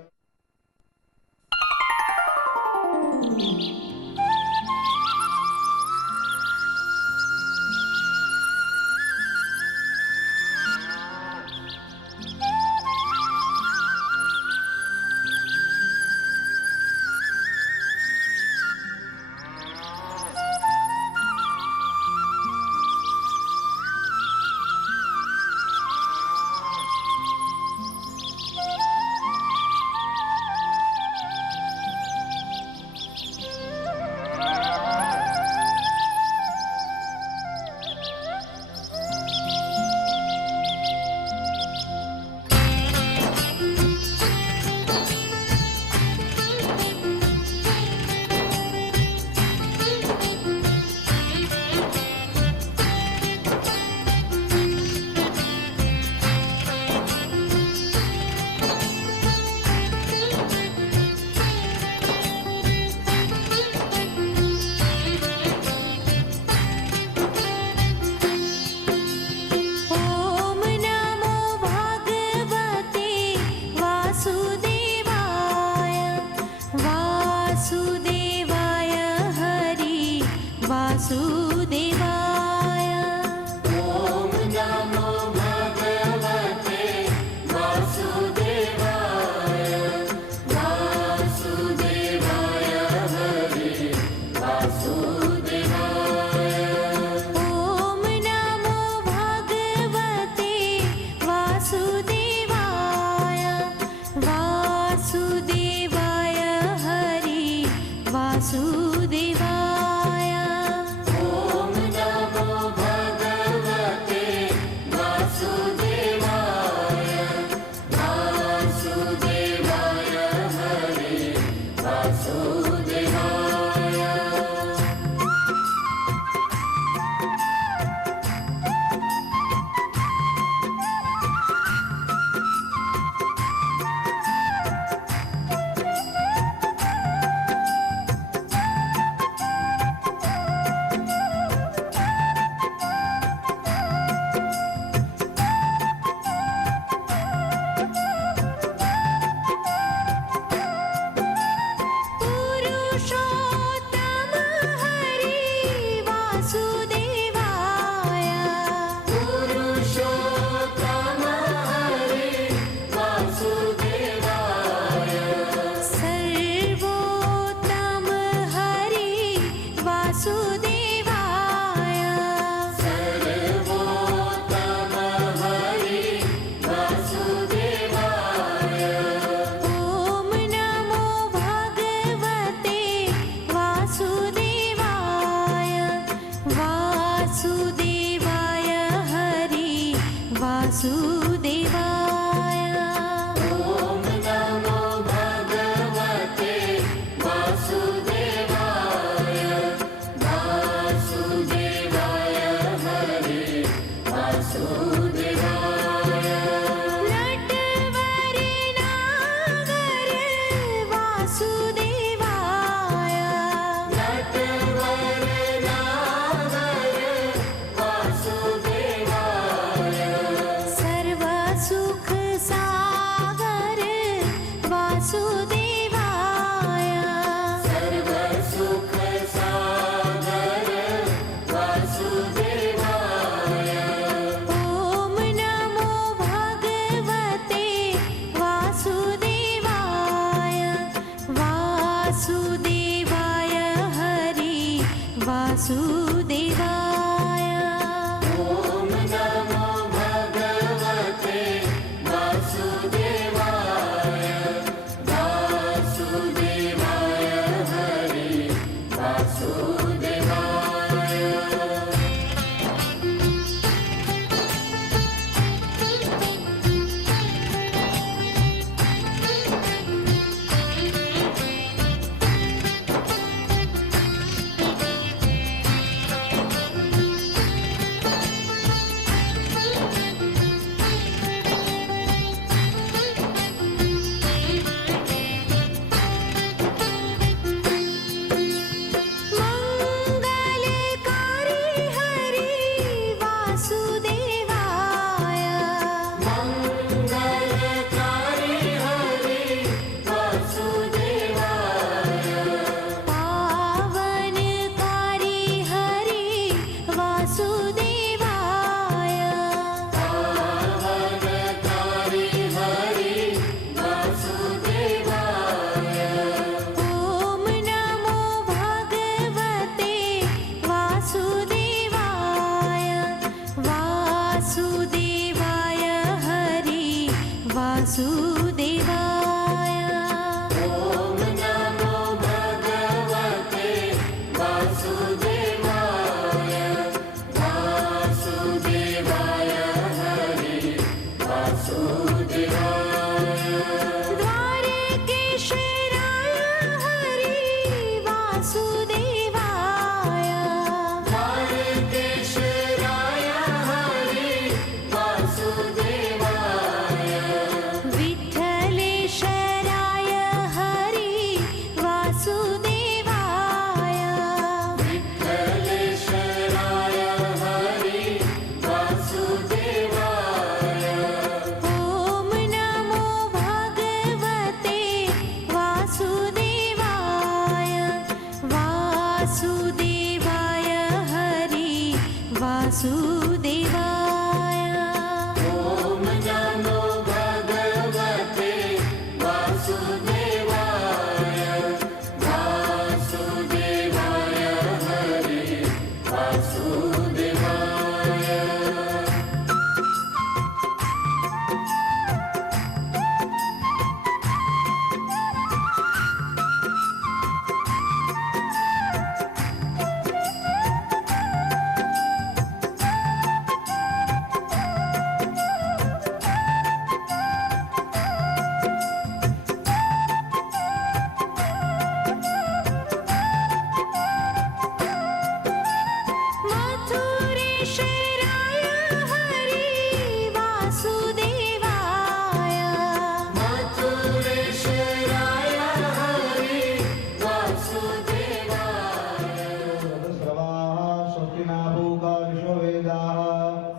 वासुदेवाय भारतेश्वराय हरि वासुदेवाय विठ्ठलेश्वराय हरि वासुदेवाय विठ्ठलेश्वराय हरि वासुदेवाय ॐ नमो भगवते वासुदेवाय वासुदेवाय हरि वासुदेवाय ॐ नमो भगवते वासुदेवाय वासुदेवाय हरि वासुदेवाय मथुरेश्वराय हरि वासुदेवाय मथुरेश्वराय हरि वासुदेवाय सर्वाः स्वस्ति न भूका विश्ववेदाः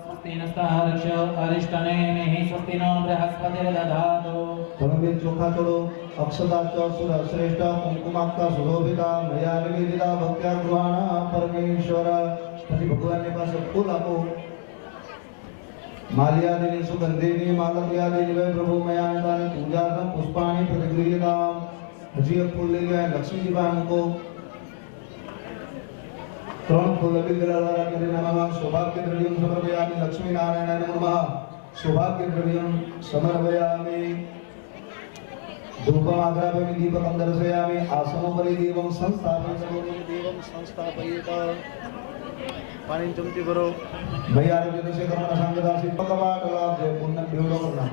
स्वस्ति नस्तः दक्ष अरिष्टनेमिः स्वस्ति नो बृहस्पतिर्दधातु તમે ચોખા ચોળો અક્ષતા ચ સુર શ્રેષ્ઠ કુંકુમાક્તા સુશોભિતા મયા નિવેદિતા ભક્ત્યા ગૃહાણ પરમેશ્વર પછી ભગવાનની પાસે ફૂલ આપો માલ્યાદિની સુગંધિની માલવ્યાદિની વै પ્રભુ મયાંતાની પૂજાર્થમ પુષ્પાણિ પ્રતિગૃહ્યતામ હજી એક ફૂલ લઈ ગયા લક્ષ્મીજી પાસે મૂકો ત્રણ ફૂલ અભિગ્રહવાળા કરી નમઃ સૌભાગ્ય દ્રવ્યમ સમર્પયામિ લક્ષ્મી નારાયણાય નમઃ સૌભાગ્ય દ્રવ્યમ સમર્પયામિ धूपमाग्रापयामि दीपकं दर्शयामि आसनोपरि देवं संस्थापयामि देवं संस्थापयेत पाणी चमची भरो भैया आरोग्य से कर्म संगदासी पकवाट लाभ जय पुण्य बेवडो करना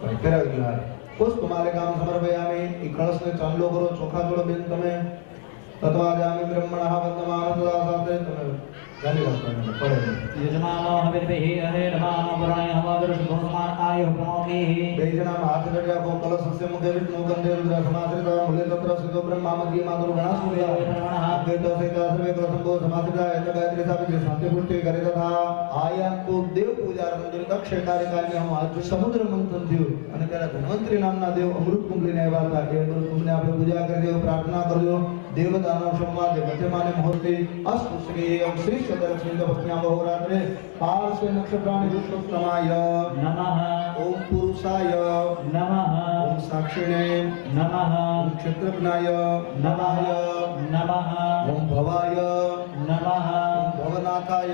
पर तेरा विलाय पुष्पमालिकां समर्पयामि ई कलश ने चांदलो करो चोखा जोड़ो बेन तमे तत्वाजामि ब्रह्मणः वन्दमानः साथे तमे गाली करने पड़े यजमानो हविर्भिः हरे नमः पुराणे हवदृष्टोस्मान आयुः प्रमोदिः बेजना हाथ जड़िया को कलश से मुखे विष्णु गंधे रुद्र समाश्रिता मूले तत्र सिद्धो ब्रह्मा मध्ये मातुर गणासूर्य अद्वैत से सर्वे ग्रसंभो समाश्रिता एक गायत्री सावित्री शांति पुष्टि करे तथा आयंतु देव पूजा मंदिर दक्ष कार्यकाल में हम आज समुद्र मंथन થયું અને ત્યારે ધન્વંતરી નામના દેવ અમૃત કુંભ લઈને આવ્યા હતા કે અમૃત કુંભને આપણે પૂજા કરજો પ્રાર્થના કરજો દેવતાનો સંવાદ મધ્યમાને મુહૂર્તે અસ્તુ શ્રી ઓમ શ્રી સદલક્ષ્મી ભક્ત્યા બહોરાત્રે પાર્શ્વે નક્ષત્રાણિ વિષ્ણુસ્તમાય नमः ओम पुरुषाय नमः ओम साक्षिणे नमः ओम क्षेत्रज्ञाय नमः नमः ओम भवाय नमः ओम भवनाथाय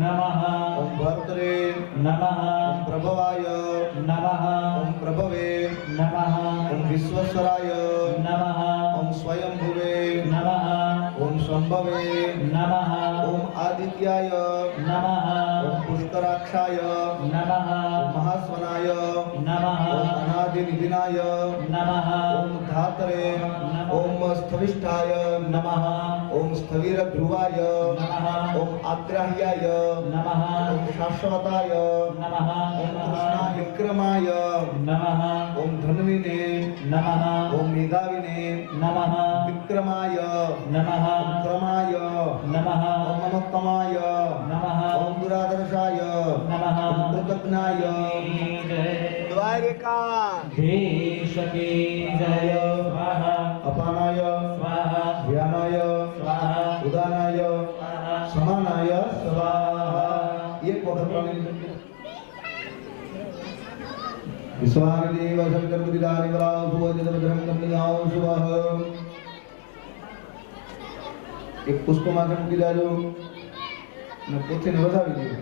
नमः ओम भर्तरे नमः ओम प्रभवाय नमः ओम प्रभवे नमः ओम विश्वेश्वराय नमः ओम स्वयंभुवे नमः ओम संभवे नमः ओम आदित्याय नमः ओम पुष्कराक्षाय नमः ओम महास्वनाय नमः ओम अनादिनिधिनाय नमः ओम धात्रे ओम स्थविष्ठाय नमः ओम स्थविरध्रुवाय नमः ओम आग्राह्याय नमः ओम शाश्वताय नमः ओम कृष्णाय विक्रमाय नमः ओम धन्विने नमः ओम मेधाविने नमः विक्रमाय नमः ओम क्रमाय नमः ओम नमोत्तमाय नमः ओम दुरादर्शाय नमः ओम कृतज्ञाय द्वारिका देश की जय स्वाहा अपानाय स्वाहा व्यानाय स्वाहा उदानाय स्वाहा समानाय स्वाहा एक वक्त प्राणी विश्वानिदेव सवितर्पतिदानि वराव सुवजतभद्रं कन्याओ शुभः एक पुष्पमाला મૂકી દેજો અને પોથીને વધાવી દેજો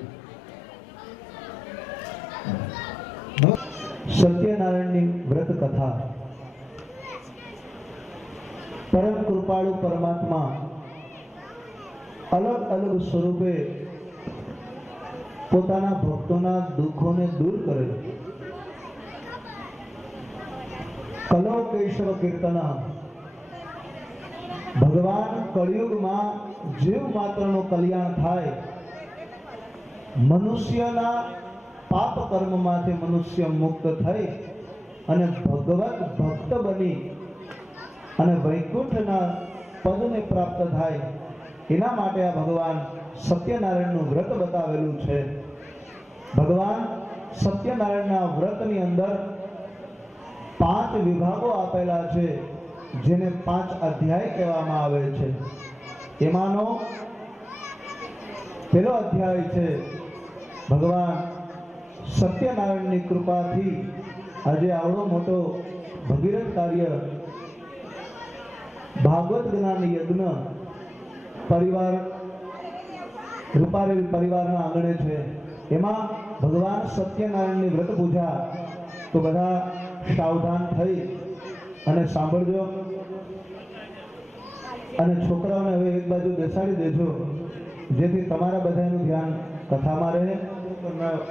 સત્યનારાયણની વ્રત કથા પરમ કૃપાળુ પરમાત્મા અલગ અલગ સ્વરૂપે પોતાના ભક્તોના દુઃખોને દૂર કરે કલો કેશવ કીર્તન ભગવાન કળિયુગમાં જીવ માત્રનું કલ્યાણ થાય, મનુષ્યના પાપ કર્મમાંથી મનુષ્ય મુક્ત થઈ અને ભગવત ભક્ત બની અને વૈકુંઠના પદને પ્રાપ્ત થાય, એના માટે આ ભગવાન સત્યનારાયણનું વ્રત બતાવેલું છે. ભગવાન સત્યનારાયણના વ્રતની અંદર 5 વિભાગો આપેલા છે, જેને 5 અધ્યાય કહેવામાં આવે છે. એમાંનો પહેલો અધ્યાય છે ભગવાન સત્યનારાયણની કૃપાથી આજે આવડો મોટો ભગીરથ કાર્ય ભાગવત જ્ઞાન યજ્ઞ પરિવાર રૂપારેલ પરિવારના આંગણે છે. એમાં ભગવાન સત્યનારાયણની વ્રત પૂજા. તો બધા સાવધાન થઈ અને સાંભળજો અને છોકરાઓને હવે એક બાજુ બેસાડી દેજો, જેથી તમારા બધાનું ધ્યાન કથામાં રહે.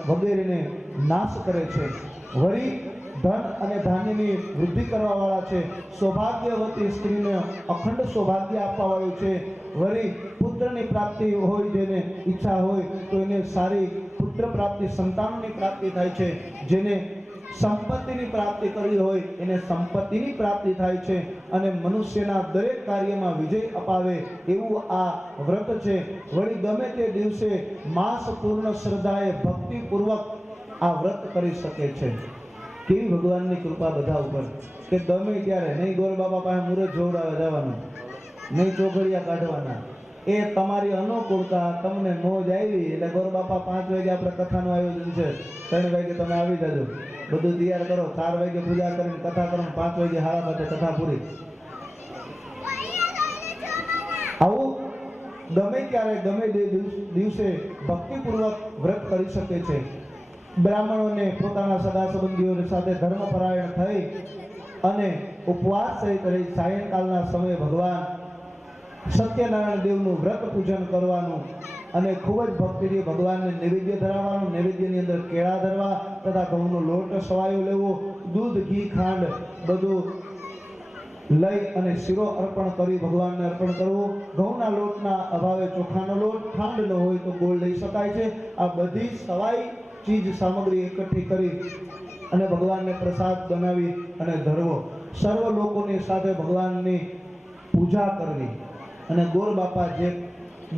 વગેરેને નાશ કરે છે, વળી ધન અને ધાન્યની વૃદ્ધિ કરવા વાળા છે, સૌભાગ્યવતી સ્ત્રીને અખંડ સૌભાગ્ય આપવા વાળું છે, વળી પુત્રની પ્રાપ્તિ હોય, જેને ઈચ્છા હોય તો એને સારી પુત્ર પ્રાપ્તિ સંતાનની પ્રાપ્તિ થાય છે, જેને સંપત્તિની પ્રાપ્તિ કરવી હોય એને સંપત્તિની પ્રાપ્તિ થાય છે, અને મનુષ્યના દરેક કાર્યમાં વિજય અપાવે એવું આ વ્રત છે. વળી ગમે તે દિવસે માસ પૂર્ણ શ્રદ્ધાએ ભક્તિપૂર્વક આ વ્રત કરી શકે છે. કેવી ભગવાનની કૃપા બધા ઉપર કે ગમે ત્યારે નહીં ગોર બાબા પાસે મુરત જોવડાવવા જવાનું, નહીં ચોઘડિયા કાઢવાના. એ તમારી અનુકૂળતા, તમને મોજ આવી એટલે ગોર બાપા 5 વાગે આપણે કથાનું આયોજન છે, 3 વાગે તમે આવી જજો, બધું તૈયાર કરો, 4 વાગે પૂજા કરીને કથા કરો, 5 વાગે હારા બાતે કથા પૂરી. આવું ગમે ત્યારે ગમે તે દિવસે ભક્તિપૂર્વક વ્રત કરી શકે છે. બ્રાહ્મણોને પોતાના સગા સંબંધીઓ સાથે ધર્મપરાયણ થઈ અને ઉપવાસ સહિત રહી સાયંકાલના સમયે ભગવાન સત્યનારાયણ દેવનું વ્રત પૂજન કરવાનું અને ખૂબ જ ભક્તિથી ભગવાનને નૈવેદ્ય ધરાવવાનું. નૈવેદ્યની અંદર કેળા ધરવા તથા ઘઉંનો લોટ સવાયો લેવો, દૂધ ઘી ખાંડ બધું લઈ અને શીરો અર્પણ કરી ભગવાનને અર્પણ કરવું. ઘઉંના લોટના અભાવે ચોખાનો લોટ, ખાંડ ન હોય તો ગોળ લઈ શકાય છે. આ બધી સવાઈ ચીજ સામગ્રી એકઠી કરી અને ભગવાનને પ્રસાદ બનાવી અને ધરવો. સર્વ લોકોની સાથે ભગવાનની પૂજા કરવી અને ગોર બાપા જે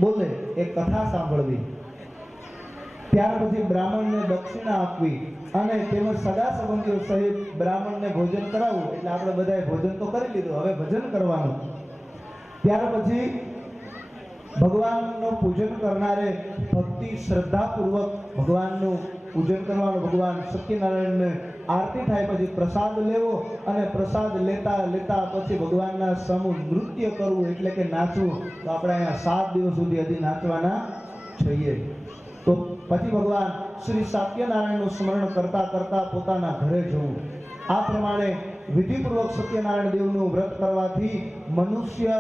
બોલે એ કથા સાંભળવી. ત્યાર પછી બ્રાહ્મણને દક્ષિણા આપવી અને તેમજ સગા સંબંધીઓ સહિત બ્રાહ્મણને ભોજન કરાવવું. એટલે આપણે બધાએ ભોજન તો કરી લીધું, હવે ભજન કરવાનું. ત્યાર પછી ભગવાનનું પૂજન કરનારે ભક્તિ શ્રદ્ધાપૂર્વક ભગવાનનું પૂજન કરવાનું. ભગવાન સત્યનારાયણને આરતી થાય પછી પ્રસાદ લેવો અને પ્રસાદ લેતા લેતા પછી ભગવાનના સમૂહ નૃત્ય કરવું, એટલે કે નાચવું. તો આપણે અહીંયા 7 દિવસ સુધી હજી નાચવાના છીએ. તો પછી ભગવાન શ્રી સત્યનારાયણનું સ્મરણ કરતા કરતા પોતાના ઘરે જવું. આ પ્રમાણે વિધિપૂર્વક સત્યનારાયણ દેવનું વ્રત કરવાથી મનુષ્ય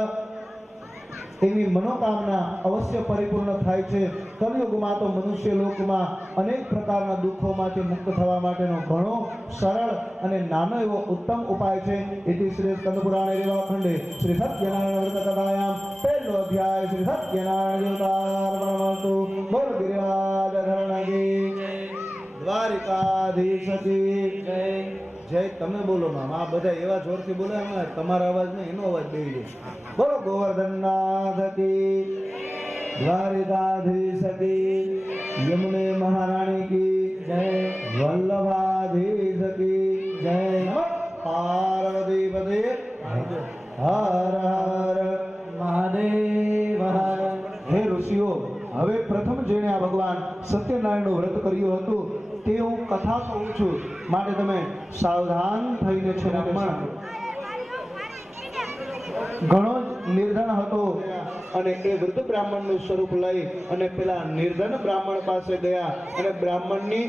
એની મનોકામના અવશ્ય પરિપૂર્ણ થાય છે. કલિયુગમાં તો મનુષ્ય લોકમાં અનેક પ્રકારના દુઃખોમાંથી મુક્ત થવા માટેનો ઘણો સરળ અને નાનો એવો ઉત્તમ ઉપાય છે. એથી શ્રી સ્કંદ પુરાણે રેવાખંડે શ્રી સત્યનારાયણ વ્રત કથાયામ પહેલો અધ્યાય શ્રી સત્યનારાયણ દેવતાર્પણમસ્તુ. બોલ ગિરિરાજ ધરણ કી જય, દ્વારિકાધીશ કી જય. જય તમે બોલો મામ, આ બધા એવા જોરથી બોલે અમારે તમારા અવાજ નહીં, એનો અવાજ બેહી જાય. બોલો ગોવર્ધનનાથ કી, દ્વારિકાધીશ કી, યમુને મહારાણી કી જય, વલ્લભાધીશ કી જય. પાર્વતી પદે હર હર મહાદેવ હર. હે ઋષિઓ, હવે પ્રથમ જેણે આ ભગવાન સત્યનારાયણનું વ્રત કર્યું હતું તે હું કથા કહું છું, માટે તમે સાવધાન થઈને છે. ઘણો જ નિર્ધન હતો અને એ વૃદ્ધ બ્રાહ્મણનું સ્વરૂપ લઈ અને પેલા નિર્ધન બ્રાહ્મણ પાસે ગયા અને બ્રાહ્મણની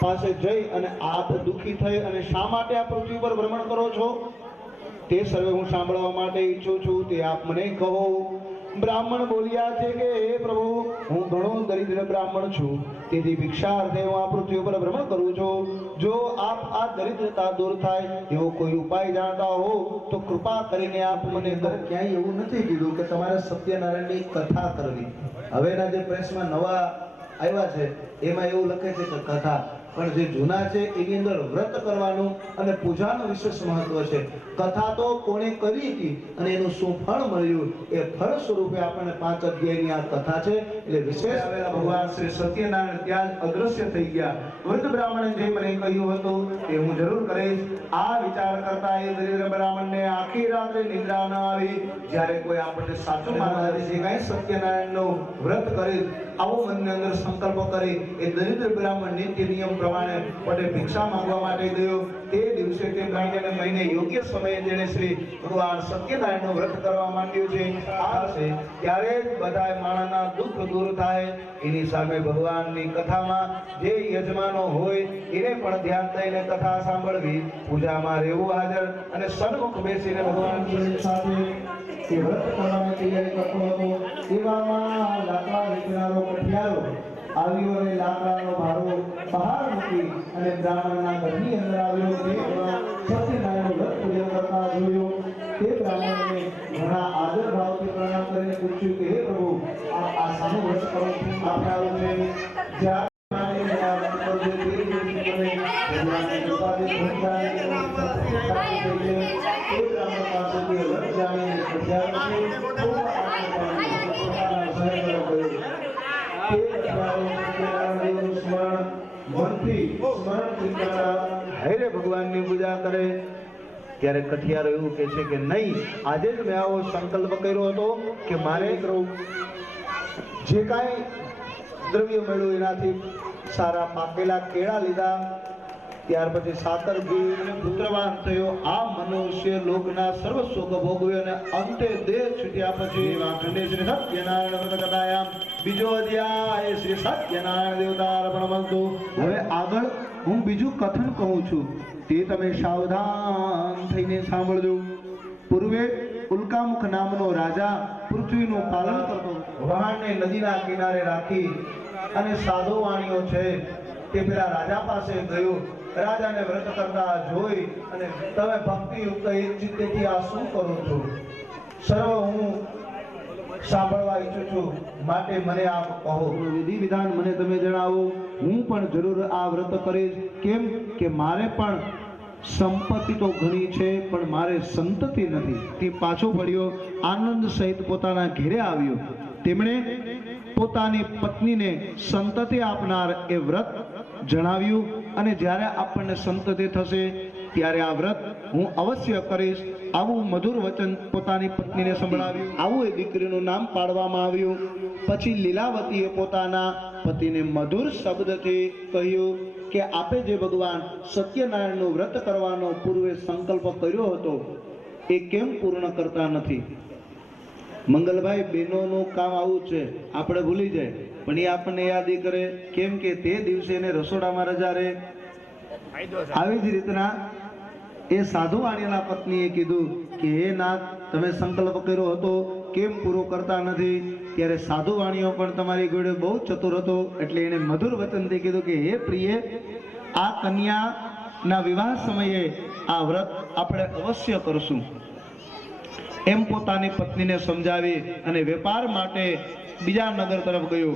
પાસે જઈ અને આપ દુઃખી થઈ અને શા માટે આ પૃથ્વી પર ભ્રમણ કરો છો તે સર્વે હું સાંભળવા માટે ઈચ્છું છું, તે આપ મને કહો. બ્રાહ્મણ બોલ્યા છે કે હે પ્રભુ, હું ઘણો દરિદ્ર બ્રાહ્મણ છું, તેથી ભિક્ષાર્થે હું આ પૃથ્વી ઉપર ભ્રમણ કરું છું. જો આપ આ દરિદ્રતા દૂર થાય એવો કોઈ ઉપાય જાણતા હો તો કૃપા કરીને આપ મને કહો. ક્યાંય એવું નથી કીધું કે તમારે સત્યનારાયણની કથા કરવી. હવેના જે પ્રેસમાં નવા આવ્યા છે એમાં એવું લખે છે કે કથા, પણ જે જૂના છે એની અંદર વ્રત કરવાનું અને પૂજાનું વિશેષ મહત્વ છે. કથા તો કોણે કરી હતી અને એનું શું ફળ મળ્યું એ ફળ સ્વરૂપે આપણને 5 અધ્યાયની આ કથા છે. એટલે વિશેષ આવેલા ભગવાન શ્રી સત્યનારાયણ ત્યાં જ અદ્રશ્ય થઈ ગયા. વૃદ્ધ બ્રાહ્મણે જે મને કહ્યું હતું એ હું જરૂર કરીશ. આ વિચાર કરતા એ દરિદ્ર બ્રાહ્મણને આખી રાત્રે નિદ્રા ન આવી. જ્યારે કોઈ આપણને સાચું માનવા જે કાંઈ સત્યનારાયણનું વ્રત કરે આવો મનની અંદર સંકલ્પ કરી એ દરિદ્ર બ્રાહ્મણ નીતિ નિયમ પ્રમાણે પોતે ભિક્ષા માંગવા માટે ગયો. તે દિવસે તે બ્રાહ્મણને મહિને યોગ્ય સમયે જેણે શ્રી ભગવાન સત્યનારાયણનું વ્રત કરવા માંડ્યું છે આ છે ત્યારે જ બધા માણસના દુઃખ દૂર થાય. એની સામે ભગવાનની કથામાં જે યજમાનો હોય એને પણ ધ્યાન દઈને કથા સાંભળવી, પૂજામાં રહેવું હાજર અને સન્મુખ બેસીને ભગવાન સાથે એ વ્રત કરવાની તૈયારી કરતો હતો. એવામાં લાકડા વેચનારો કઠિયારો આવ્યો અને લાકડાનો ભારો બહાર મૂકી અને બ્રાહ્મણના ઘરની અંદર આવ્યો. તે સત્યનારાયણનું વ્રત પૂજન કરતા જોયો. તે બ્રાહ્મણને ઘણા આદર ભાવથી પ્રણામ કરીને પૂછ્યું કે હે પ્રભુ, આ સાનું વ્રત કરો આપણે આવું છે. જ્યારે ભગવાનની પૂજા કરે ત્યારે કઠિયારો એવું કહે છે કે નહીં, આજે જ મેં આવો સંકલ્પ કર્યો હતો કે મારે જે કાંઈ દ્રવ્ય મળ્યું એનાથી સારા પાકેલા કેળા લીધા, ત્યાર પછી સાકર ઘી અને પુત્રવાન થયો. આ મનુષ્ય લોકના સર્વ સુખ ભોગવ્યો અને અંતે દેહ છૂટ્યા પછી શ્રી સત્યનારાયણ વ્રત કથાયામ બીજો અધ્યાય શ્રી સત્યનારાયણ દેવતા અર્પણમસ્તુ. હવે આગળ હું બીજું કથન કહું છું તે તમે સાવધાન થઈને સાંભળજો. પૂર્વે ઉલ્કામુખ નામનો રાજા પૃથ્વીનું પાલન કરતો વહાણને નદીના કિનારે રાખી અને સાધુ વાણીઓ છે તે પેલા રાજા પાસે ગયો. રાજાને વ્રત કરતા જોઈ અને તમે ભક્તિયુક્ત એક ચિત્તેથી આ શું કરો છો? સર્વ હું સાંભળવા ઈચ્છું છું, માટે મને આપ કહો. વિધિ વિધાન મને તમે જણાવો. હું પણ જરૂર આ વ્રત કરીશ. કેમ કે મારે પણ સંપત્તિ તો ઘણી છે પણ મારે સંતતિ નથી. તે પાછો પડ્યો, આનંદ સહિત પોતાના ઘેરે આવ્યો. તેમણે પોતાની પત્નીને સંતતિ આપનાર એ વ્રત જણાવ્યું અને જ્યારે આપણને સંતતિ થશે ત્યારે આ વ્રત હું અવશ્ય કરીશ આવું મધુર વચન પોતાની પત્નીને સંભળાવ્યું. આવું એ દીકરીનું નામ પાડવામાં આવ્યું. પછી લીલાવતીએ પોતાના પતિને મધુર શબ્દથી કહ્યું કે આપે જે ભગવાન સત્યનારાયણનું વ્રત કરવાનો પૂર્વે સંકલ્પ કર્યો હતો એ કેમ પૂર્ણ કરતા નથી? મંગલભાઈ, બહેનોનું કામ આવું છે, આપણે ભૂલી જાય પણ એ આપણને યાદ કરે. કેમ કે તે દિવસે એને રસોડામાં રજા રહે. આવી જ રીતના એ સાધુ વાણીના પત્નીએ કીધું કે હે નાથ, તમે સંકલ્પ કર્યો હતો કેમ પૂરો કરતા નથી? ત્યારે સાધુ વાણીઓ પણ તમારી જોડે બહુ ચતુર હતો એટલે એને મધુર વચનથી કીધું કે હે પ્રિય, આ કન્યાના વિવાહ સમયે આ વ્રત આપણે અવશ્ય કરશું એમ પોતાની પત્નીને સમજાવી અને વેપાર માટે બીજા નગર તરફ ગયો.